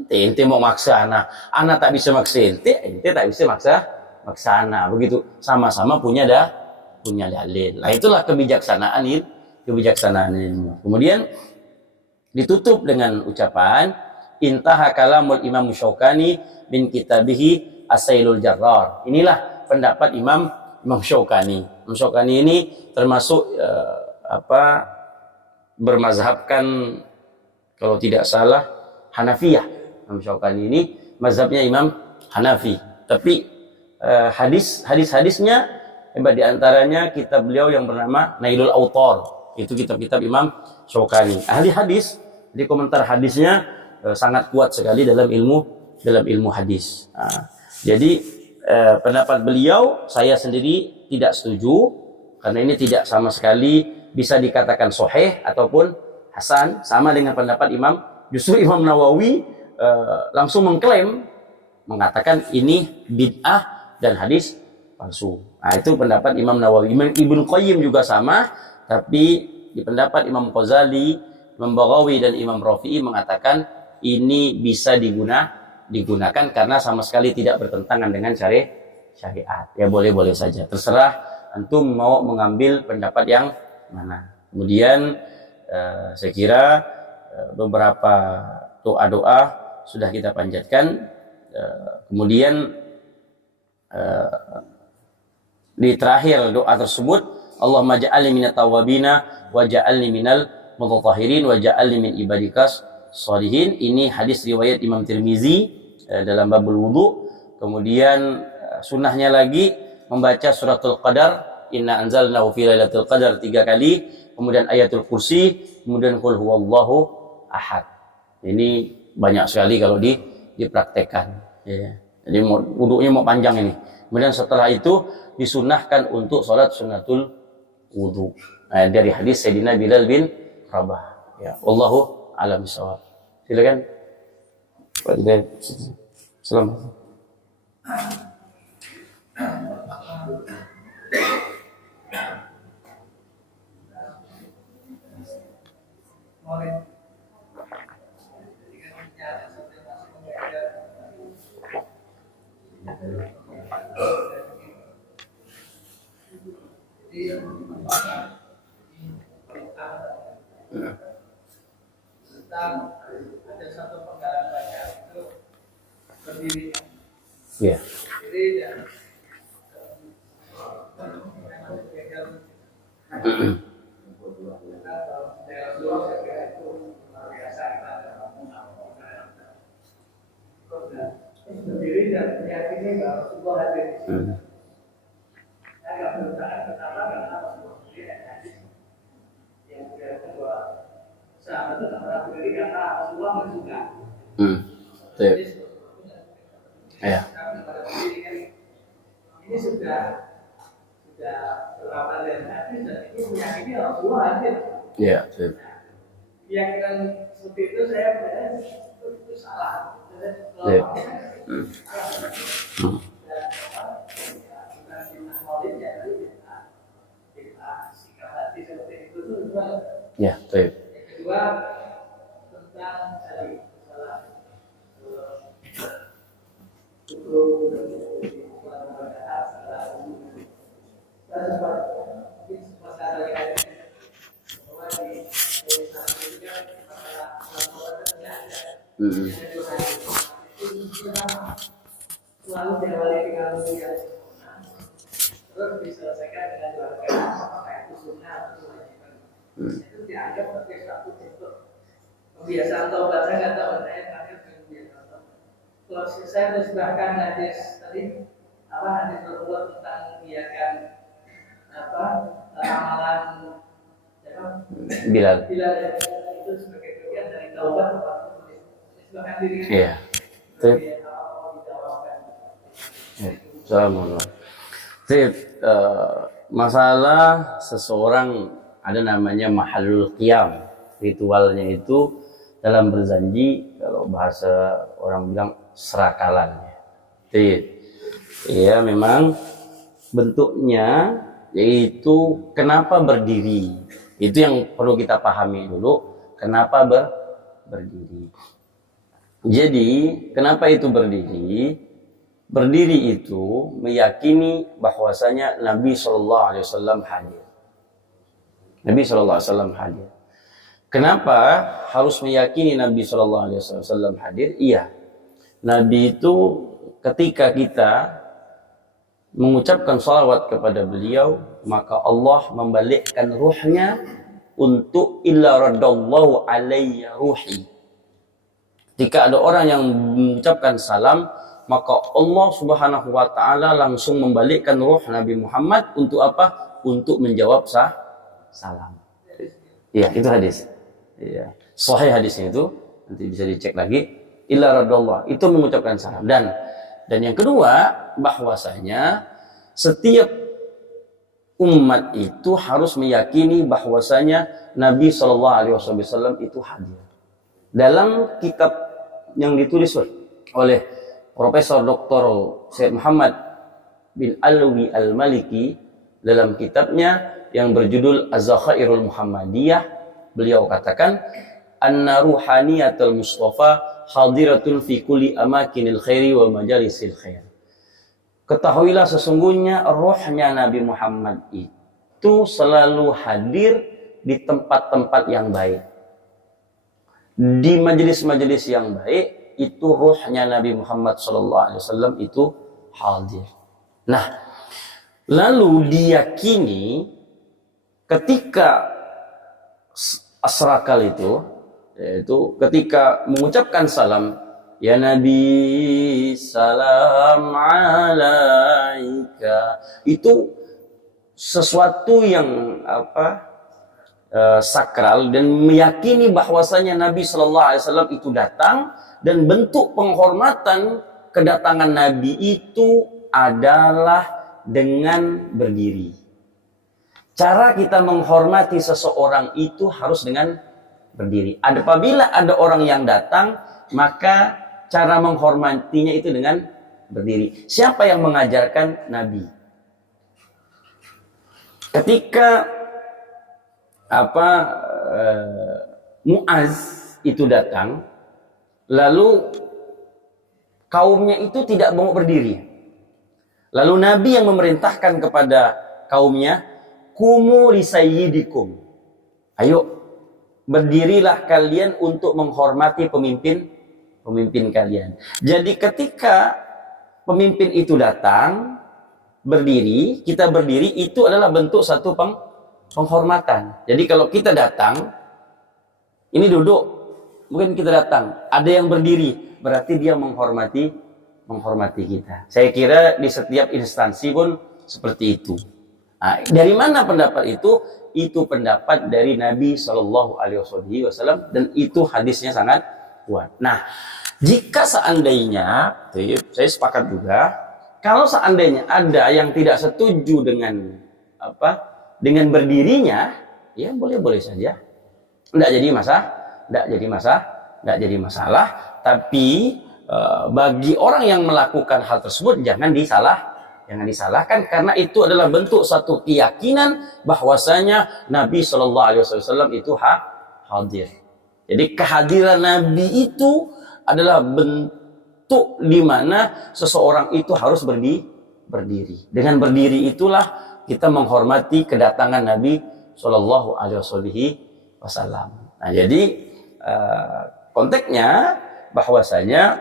Ente mau maksa anak tak bisa maksa ente tak bisa maksa anak. Begitu, sama-sama punya dalil. Nah, itulah kebijaksanaan ilmu. Kemudian ditutup dengan ucapan intaha kalamul Imam Syaukani min kitabihi As-Sailul Jarrar. Inilah pendapat Imam Syaukani. Imam Syaukani ini termasuk bermazhabkan kalau tidak salah Hanafiyah. Imam Syaukani ini mazhabnya Imam Hanafi. Tapi hadisnya hebat, diantaranya kitab beliau yang bernama Nailul Autar. Itu kitab-kitab Imam Syaukani. Ahli hadis, di komentar hadisnya sangat kuat sekali dalam ilmu hadis. Jadi pendapat beliau saya sendiri tidak setuju, karena ini tidak sama sekali bisa dikatakan sahih ataupun hasan, sama dengan pendapat justru Imam Nawawi langsung mengatakan ini bid'ah dan hadis palsu. Nah, itu pendapat Imam Nawawi. Ibnu Qayyim juga sama, tapi di pendapat Imam Ghazali, Imam Baghawi dan Imam Rafi'i mengatakan ini bisa digunakan karena sama sekali tidak bertentangan dengan syariat. Ya boleh-boleh saja, terserah antum mau mengambil pendapat yang mana. Kemudian saya kira beberapa doa-doa sudah kita panjatkan. Kemudian di terakhir doa tersebut, Allahumma ja'alni minat tawabina wa ja'alni minal mutatahhirin wa ja'alni min ibadikas sholihin. Ini hadis riwayat Imam Tirmizi dalam babul wudu. Kemudian sunnahnya lagi membaca suratul qadar, inna anzalnahu fi lailatul qadar 3 kali, kemudian ayatul kursi, kemudian qul huwallahu ahad. Ini banyak sekali kalau dipraktekkan, ya. Jadi wudunya mau panjang ini. Kemudian setelah itu disunnahkan untuk sholat sunnatul wudu. Nah, dari hadis Sayyidina Bilal bin Rabah. Ya, wallahu a'lam bishawab. Silakan. Pak Hidayat. Selamat. Ada satu penggalan baca itu berdiri. Ya. Berdiri dan meyakini bahwa Rasulullah hadir. Saya nggak berusaha pertama karena Rasulullah sendiri hadis yang menjelaskan bahwa sahabat itu tak pernah berdiri karena Rasulullah nggak suka. Ya. Ini sudah berapa dan hadis dan ini meyakini Rasulullah hadir. Ya. Keyakinan seperti itu saya berada itu salah. Ya, baik. Yang kedua tentang tadi masalah selalu diawali dengan mulia, terus diselesaikan dengan dua kalimat, apakah itu sunnah atau kewajiban. Itu dianggap sebagai satu bentuk kebiasaan taubat. Saya nggak tahu, saya terakhir dengan kebiasaan taubat. Kalau saya menisbahkan hadis tadi, hadis Rasulullah tentang mengiyakan amalan Bilal itu sebagai bagian dari taubat, menisbahkan diri. Iya. Assalamualaikum. Masalah seseorang ada namanya mahallul qiyam. Ritualnya itu dalam berzanji, kalau bahasa orang bilang serakalan. Ya memang bentuknya yaitu kenapa berdiri. Itu yang perlu kita pahami dulu. Kenapa berdiri. Jadi kenapa itu berdiri? Berdiri itu meyakini bahwasanya Nabi Shallallahu Alaihi Wasallam hadir. Nabi Shallallahu Alaihi Wasallam hadir. Kenapa harus meyakini Nabi Shallallahu Alaihi Wasallam hadir? Iya, Nabi itu ketika kita mengucapkan salawat kepada beliau, maka Allah membalikkan ruhnya untuk illa radallahu alayya ruhi. Ketika ada orang yang mengucapkan salam, maka Allah Subhanahu wa taala langsung membalikkan ruh Nabi Muhammad untuk apa? Untuk menjawab salam. Iya, itu hadis. Iya. Sahih hadisnya itu, nanti bisa dicek lagi. Illa radallah, itu mengucapkan salam. Dan yang kedua, bahwasanya setiap umat itu harus meyakini bahwasanya Nabi Shallallahu Alaihi Wasallam itu hadir. Dalam kitab yang ditulis oleh Profesor Dr. Syed Muhammad bin Alwi Al-Maliki dalam kitabnya yang berjudul Az-Zakhairul Muhammadiyah, beliau katakan anna ruhaniyatul Mustafa hadiratun fi kulli amakinil khairi wa majalisil khair. Ketahuilah sesungguhnya rohnya Nabi Muhammad itu selalu hadir di tempat-tempat yang baik. Di majelis-majelis yang baik itu ruhnya Nabi Muhammad SAW itu hadir. Nah, lalu diyakini ketika asrakal itu, yaitu ketika mengucapkan salam, ya Nabi salam alaika, itu sesuatu yang sakral dan meyakini bahwasanya Nabi Shallallahu Alaihi Wasallam itu datang, dan bentuk penghormatan kedatangan Nabi itu adalah dengan berdiri. Cara kita menghormati seseorang itu harus dengan berdiri. Apabila ada orang yang datang, maka cara menghormatinya itu dengan berdiri. Siapa yang mengajarkan? Nabi. Ketika Muaz itu datang, lalu kaumnya itu tidak mau berdiri. Lalu Nabi yang memerintahkan kepada kaumnya, kumu li sayyidikum. Ayo, berdirilah kalian untuk menghormati pemimpin kalian. Jadi ketika pemimpin itu datang, berdiri, kita berdiri, itu adalah bentuk satu penghormatan. Jadi kalau kita datang, ini duduk, mungkin kita datang, ada yang berdiri, berarti dia menghormati kita. Saya kira di setiap instansi pun seperti itu. Nah, dari mana pendapat itu? Itu pendapat dari Nabi Shallallahu Alaihi Wasallam, dan itu hadisnya sangat kuat. Nah, jika seandainya, saya sepakat juga, kalau seandainya ada yang tidak setuju dengan berdirinya, ya boleh-boleh saja, tidak jadi masalah. Tapi bagi orang yang melakukan hal tersebut jangan disalahkan, karena itu adalah bentuk satu keyakinan bahwasanya Nabi Shallallahu Alaihi Wasallam itu hadir. Jadi kehadiran Nabi itu adalah bentuk di mana seseorang itu harus berdiri. Dengan berdiri itulah kita menghormati kedatangan Nabi Shallallahu Alaihi Wasallam. Nah, jadi konteksnya bahwasanya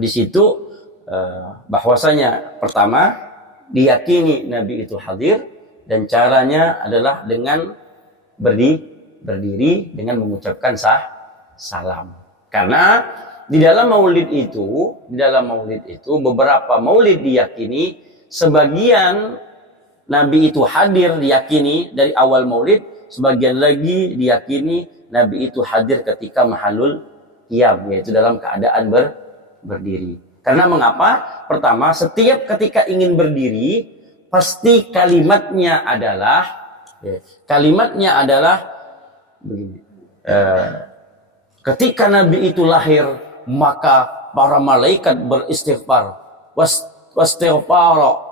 di situ bahwasanya pertama diyakini Nabi itu hadir, dan caranya adalah dengan berdiri dengan mengucapkan salam. Karena di dalam maulid itu beberapa maulid diyakini sebagian Nabi itu hadir, diyakini dari awal maulid. Sebagian lagi diyakini Nabi itu hadir ketika mahalul qiyam, yaitu dalam keadaan berdiri. Karena mengapa? Pertama, setiap ketika ingin berdiri, pasti kalimatnya adalah begini. Ketika Nabi itu lahir, maka para malaikat beristighfar. Wastighfar.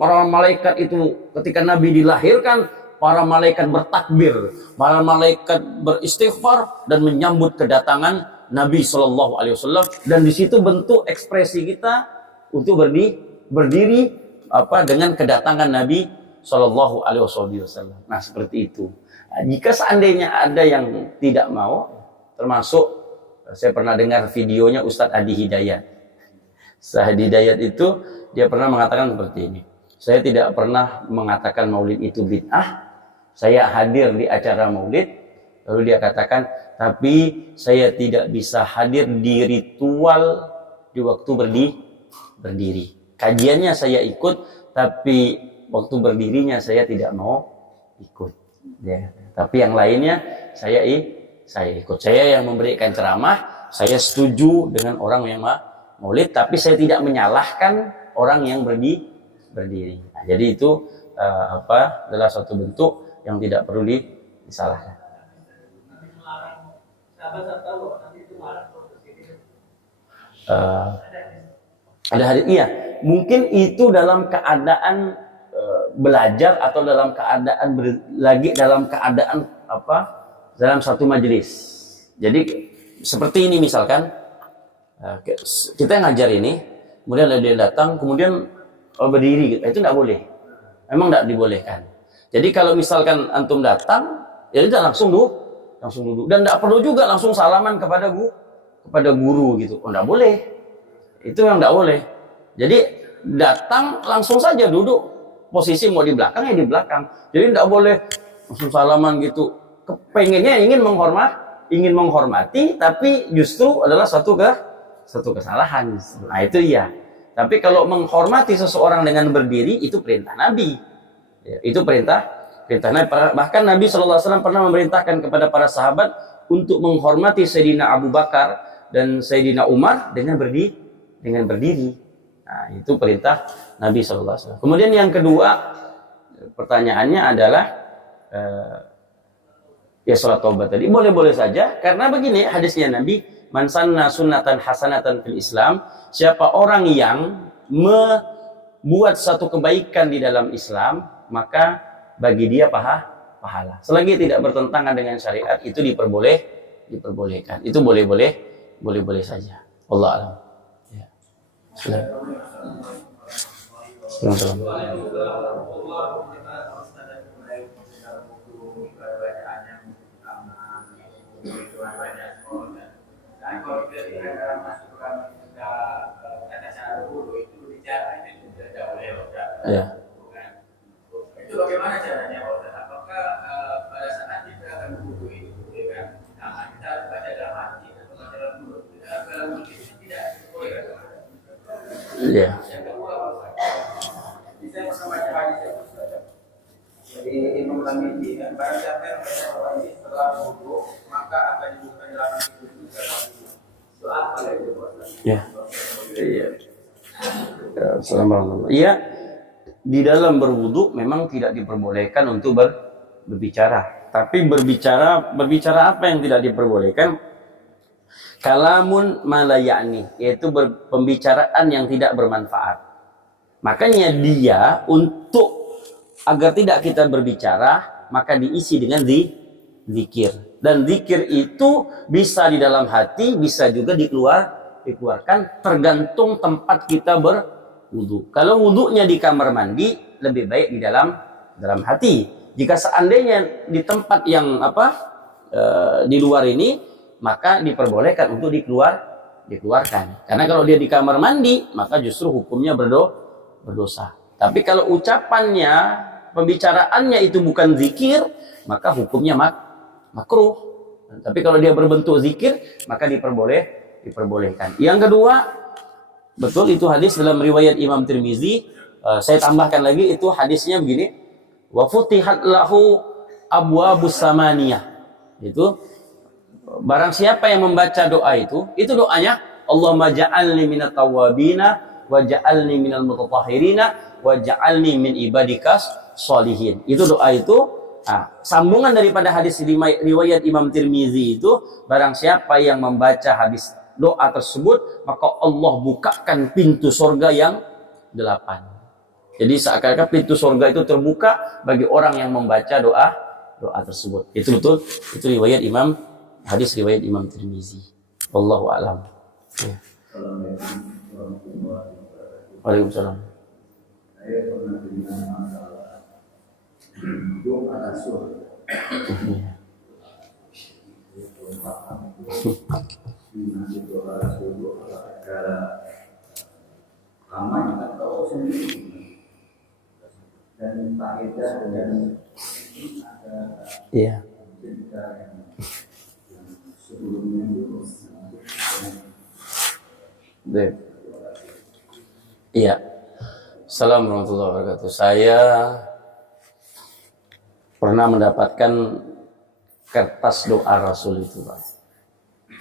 Para malaikat itu ketika Nabi dilahirkan, para malaikat bertakbir, para malaikat beristighfar dan menyambut kedatangan Nabi Shallallahu Alaihi Wasallam. Dan di situ bentuk ekspresi kita untuk berdiri dengan kedatangan Nabi Shallallahu Alaihi Wasallam. Nah, seperti itu. Nah, jika seandainya ada yang tidak mau, termasuk saya pernah dengar videonya Ustadz Adi Hidayat. Ustadz Adi Hidayat itu dia pernah mengatakan seperti ini. Saya tidak pernah mengatakan maulid itu bid'ah. Saya hadir di acara maulid, Lalu dia katakan, tapi saya tidak bisa hadir di ritual di waktu berdiri. Kajiannya saya ikut, tapi waktu berdirinya saya tidak mau ikut. Ya. Tapi yang lainnya saya ikut. Saya yang memberikan ceramah, saya setuju dengan orang yang maulid, tapi saya tidak menyalahkan orang yang berdiri. Nah, jadi itu adalah suatu bentuk yang tidak perlu disalahkan. Ada hadis, iya, mungkin itu dalam keadaan belajar atau dalam keadaan lagi dalam keadaan dalam satu majelis. Jadi seperti ini misalkan kita ngajar ini, kemudian ada yang datang, kemudian berdiri, itu tidak boleh, memang tidak dibolehkan. Jadi kalau misalkan antum datang, ya tidak langsung duduk, dan tidak perlu juga langsung salaman kepada guru gitu, tidak boleh. Itu yang tidak boleh. Jadi datang langsung saja duduk, posisi mau di belakang ya di belakang. Jadi tidak boleh langsung salaman gitu. Kepengennya ingin menghormati, tapi justru adalah satu kesalahan. Nah itu iya. Tapi kalau menghormati seseorang dengan berdiri itu perintah Nabi. Ya, itu perintah Nabi. Bahkan Nabi SAW pernah memerintahkan kepada para sahabat untuk menghormati Sayyidina Abu Bakar dan Sayyidina Umar dengan berdiri. Nah, itu perintah Nabi SAW. Kemudian yang kedua, pertanyaannya adalah ya salat taubat tadi boleh-boleh saja, karena begini hadisnya Nabi, man sanna sunnatan hasanatan fil Islam, siapa orang yang membuat satu kebaikan di dalam Islam, maka bagi dia pahala. Selagi tidak bertentangan dengan syariat, itu diperbolehkan. Itu boleh-boleh saja. Allah alam. Ya. Silakan. Ya. Itu bagaimana caranya, Ustaz? Apakah pada saat kita akan berwudu itu, kita harus baca dalam hati atau baca dalam mulut? Dalam mulut itu tidak boleh. Iya. Yang kedua, saya pernah baca hadis itu, jadi Imam Tirmidzi dan barang siapa yang baca hadis setelah wudu, maka akan dibuka dalam hati itu itu apa itu, Ustaz? Ya. Iya. Assalamualaikum. Iya. Di dalam berwudu memang tidak diperbolehkan untuk berbicara. Tapi berbicara apa yang tidak diperbolehkan? Kalamun malayani, yaitu pembicaraan yang tidak bermanfaat. Makanya dia untuk agar tidak kita berbicara, maka diisi dengan zikir. Dan zikir itu bisa di dalam hati, bisa juga dikeluarkan tergantung tempat kita berwudu. Kalau wudunya di kamar mandi, lebih baik di dalam hati. Jika seandainya di tempat yang di luar ini, maka diperbolehkan untuk dikeluarkan. Karena kalau dia di kamar mandi, maka justru hukumnya berdosa. Tapi kalau ucapannya, pembicaraannya itu bukan zikir, maka hukumnya makruh. Tapi kalau dia berbentuk zikir, maka diperbolehkan. Yang kedua, betul itu hadis dalam riwayat Imam Tirmizi. Saya tambahkan lagi, itu hadisnya begini. Wa futihat lahu abwabus samaniyah. Itu barang siapa yang membaca doa itu doanya Allahumma ja'alni minat tawwabina wa ja'alni minal mutatahhirina wa ja'alni min ibadikas sholihin. Itu doa itu. Sambungan daripada hadis riwayat Imam Tirmizi itu, barang siapa yang membaca hadis doa tersebut, maka Allah bukakan pintu surga yang 8. Jadi seakan-akan pintu surga itu terbuka bagi orang yang membaca doa tersebut. Itu betul, itu hadis riwayat Imam Tirmizi. Wallahu a'lam. Ya. Waalaikumsalam. Saya pernah dengar masalah doa surga. Nanti doa segala lama kita tahu sendiri. Dan faedah dan ada cerita yang sebelumnya dulu. Baik. Iya. Assalamualaikum warahmatullahi wabarakatuh. Saya pernah mendapatkan kertas doa Rasul itu, Pak.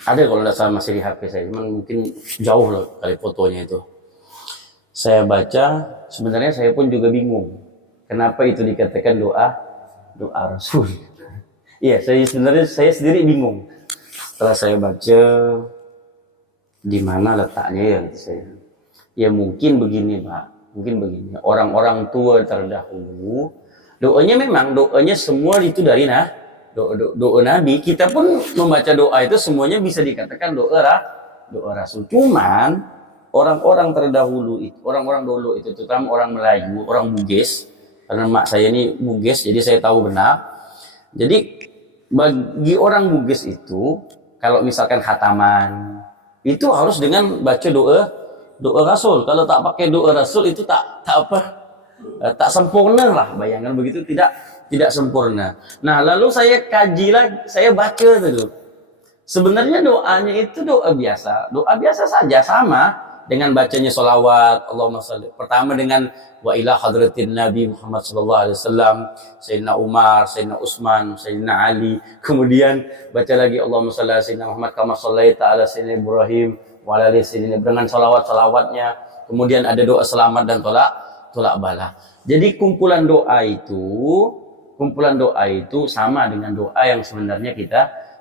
Ada kalau tidak salah masih di HP saya, cuman mungkin jauh lah kali fotonya itu. Saya baca, sebenarnya saya pun juga bingung. Kenapa itu dikatakan doa Rasul? Iya, saya sendiri bingung. Setelah saya baca, di mana letaknya ya saya? Ya mungkin begini, Pak. Mungkin begini. Orang-orang tua terdahulu, doanya semua itu dari doa Nabi. Kita pun membaca doa itu semuanya bisa dikatakan doa Rasul. Cuman orang-orang terdahulu itu, orang-orang dulu itu, terutama orang Melayu, orang Bugis, karena mak saya ini Bugis, jadi saya tahu benar. Jadi bagi orang Bugis itu, kalau misalkan khataman, itu harus dengan baca doa Rasul. Kalau tak pakai doa Rasul itu tak tak sempurna lah. Bayangkan begitu, tidak sempurna. Nah, lalu saya kaji lagi, saya baca itu. Sebenarnya doanya itu doa biasa saja, sama dengan bacanya sholawat Allahumma sholli. Pertama dengan wa ila hadratin Nabi Muhammad sallallahu alaihi wasallam, Sayyidina Umar, Sayyidina Utsman, Sayyidina Ali. Kemudian baca lagi Allahumma sholli ala Sayyidina Muhammad kama shallaita ala Sayyidina Ibrahim wa ala ali Sayyidina, dengan sholawat-sholawatnya. Kemudian ada doa selamat dan tolak bala. Jadi kumpulan doa itu sama dengan doa yang sebenarnya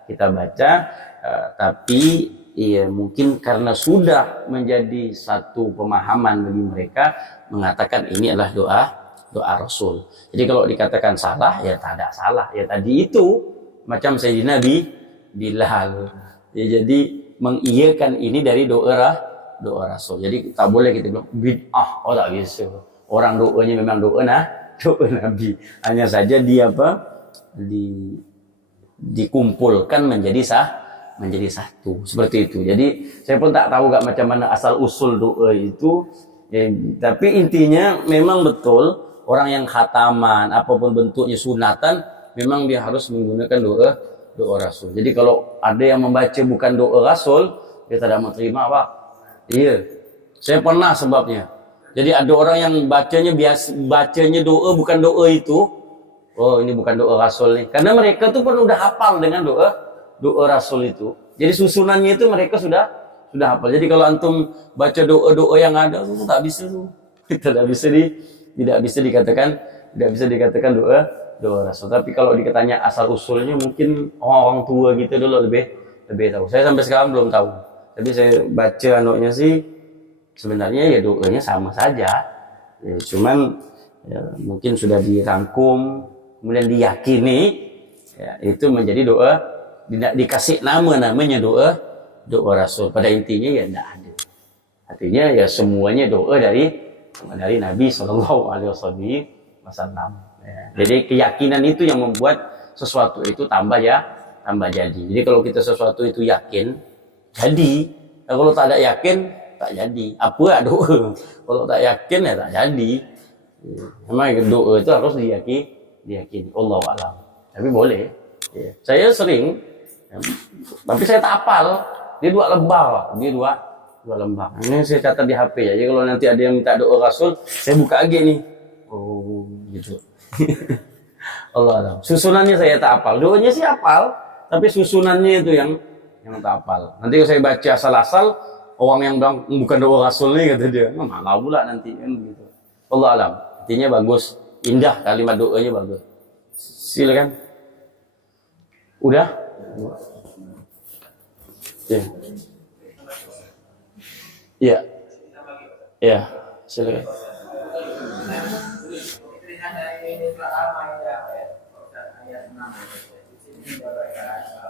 kita baca, tapi ya mungkin karena sudah menjadi satu pemahaman bagi mereka mengatakan ini adalah doa Rasul. Jadi kalau dikatakan salah ya tak ada salah. Ya tadi itu macam Sayyidina Bilal. Ya, jadi mengiyakan ini dari doa Rasul. Jadi tak boleh kita bilang bid'ah. Oh tak bisa. Orang doanya memang doa Nabi. Hanya saja dikumpulkan menjadi satu, seperti itu. Jadi saya pun tak tahu macam mana asal usul doa itu, tapi intinya memang betul orang yang khataman apapun bentuknya sunatan memang dia harus menggunakan doa Rasul. Jadi kalau ada yang membaca bukan doa Rasul, dia tidak mau terima, Pak. Iya, saya pernah sebabnya. Jadi ada orang yang bacanya doa bukan doa itu. Oh, ini bukan doa Rasul nih. Karena mereka tuh pun udah hafal dengan doa Rasul itu. Jadi susunannya itu mereka sudah hafal. Jadi kalau antum baca doa yang ada itu tak bisa tuh. Tidak bisa dikatakan doa Rasul. Tapi kalau dikatanya asal usulnya mungkin orang tua gitu dulu lebih tahu. Saya sampai sekarang belum tahu. Tapi saya baca anaknya sih sebenarnya ya doanya sama saja. Ya, cuman ya, mungkin sudah dirangkum kemudian diyakini ya, itu menjadi doa, dikasih namanya doa Rasul. Pada intinya ya tidak ada. Artinya ya semuanya doa dari Nabi Shallallahu Alaihi Wasallam. Ya, jadi keyakinan itu yang membuat sesuatu itu tambah jadi. Jadi kalau kita sesuatu itu yakin jadi, kalau tak ada yakin tak jadi. Apa doa? Kalau tak yakin ya tak jadi. Memang doa itu harus diyakini. Allahu a'lam. Tapi boleh. Ya. Saya sering, tapi saya tak hafal. Dia dua lembar. Ini saya catat di HP ya. Jadi kalau nanti ada yang minta doa Rasul, saya buka lagi nih. Oh, gitu. Allah a'lam. Susunannya saya tak hafal. Doanya sih hafal, tapi susunannya itu yang tak hafal. Nanti kalau saya baca asal-asal, orang yang bilang bukan doa Rasul nih, kata dia. Malah pula nanti kan gitu. Allah a'lam. Intinya bagus, indah kalimat doanya bagus. Silakan. Udah? Ya. Ya. Ya, silakan.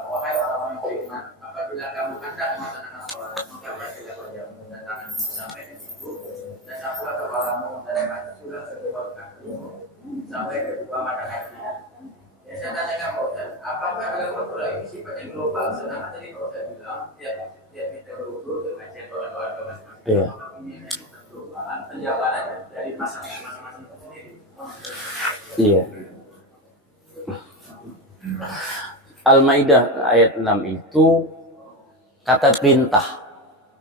Wahai orang-orang yang beriman, apabila kamu hendak melaksanakan sholat, maka bacalah wajahmu dan tanganmu sampai di situ, dan sapulah kepalamu dan basuhlah kedua kakimu sampai kedua mata kaki. Ya, saya tanyakan Pak Ustaz, apakah dalam Al-Quran ini sifatnya global? Sedangkan tadi Pak Ustaz bilang tiap kita berwudu dengan doa-doa masing-masing. Apakah ini global? Penjabarannya dari masing-masing itu sendiri. Iya. Al-Maidah ayat 6 itu kata perintah.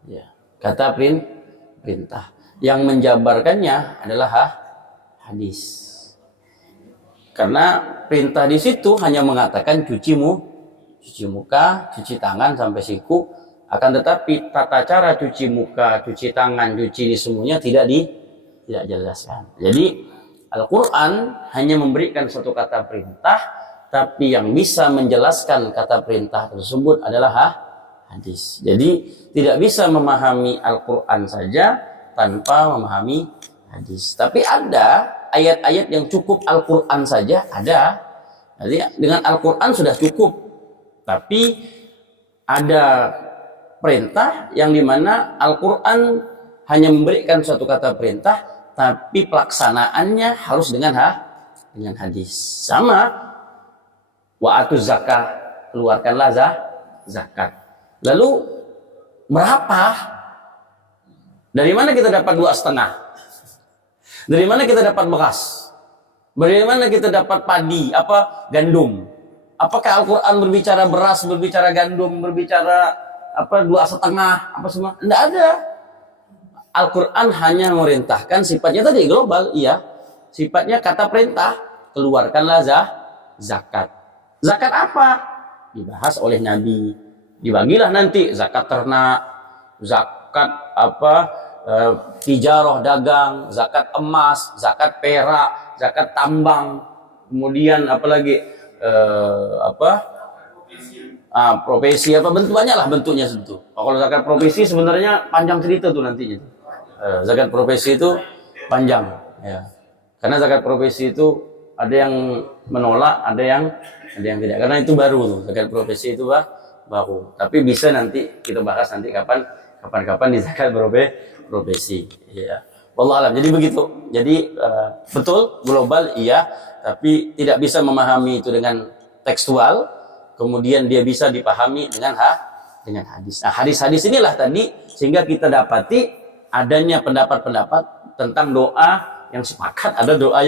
Ya, kata perintah. Yang menjabarkannya adalah hadis. Karena perintah di situ hanya mengatakan cuci muka, cuci tangan sampai siku. Akan tetapi tata cara cuci muka, cuci tangan, cuci ini semuanya tidak jelaskan. Jadi Al-Quran hanya memberikan suatu kata perintah, tapi yang bisa menjelaskan kata perintah tersebut adalah hadis. Jadi tidak bisa memahami Al-Quran saja tanpa memahami hadis. Tapi ada ayat-ayat yang cukup Al-Quran saja, ada. Jadi dengan Al-Quran sudah cukup. Tapi ada perintah yang dimana Al-Quran hanya memberikan suatu kata perintah, tapi pelaksanaannya harus dengan hadis. Sama, wa'atu zakah, keluarkanlah zakat. Lalu berapa? Dari mana kita dapat 2,5? Dari mana kita dapat beras? Dari mana kita dapat padi? Gandum? Apakah Al-Quran berbicara beras, berbicara gandum, berbicara 2,5? Semua? Tidak ada. Al-Quran hanya memerintahkan, sifatnya tadi global, iya. Sifatnya kata perintah, keluarkanlah zakat. Zakat apa? Dibahas oleh Nabi. Dibagilah nanti zakat ternak, zakat tijarah dagang, zakat emas, zakat perak, zakat tambang, kemudian profesi banyaklah bentuknya tentu. Kalau zakat profesi sebenarnya panjang cerita tuh nantinya. Zakat profesi itu panjang, ya. Karena zakat profesi itu ada yang menolak, ada yang tidak. Karena itu baru tuh, zakat profesi itu baru. Tapi bisa nanti kita bahas nanti kapan-kapan di zakat profesi. Ya. Wallah alam. Jadi begitu. Jadi betul global iya, tapi tidak bisa memahami itu dengan tekstual. Kemudian dia bisa dipahami dengan hadis. Nah, hadis-hadis inilah tadi sehingga kita dapati adanya pendapat-pendapat tentang doa yang sepakat, ada doa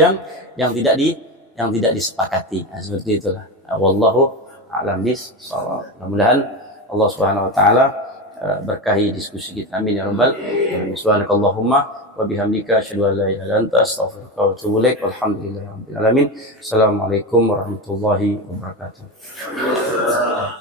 yang tidak disepakati. Nah, seperti itulah. Wallahu a'lam bishawab. Mudah-mudahan Allah Subhanahu wa taala berkahi diskusi kita. Amin ya rabbal alamin. Subhanakallahumma wa bihamdika asyhadu an la ilaha illa anta astaghfiruka wa atubu ilaik. Walhamdulillahirabbil alamin. Assalamualaikum warahmatullahi wabarakatuh.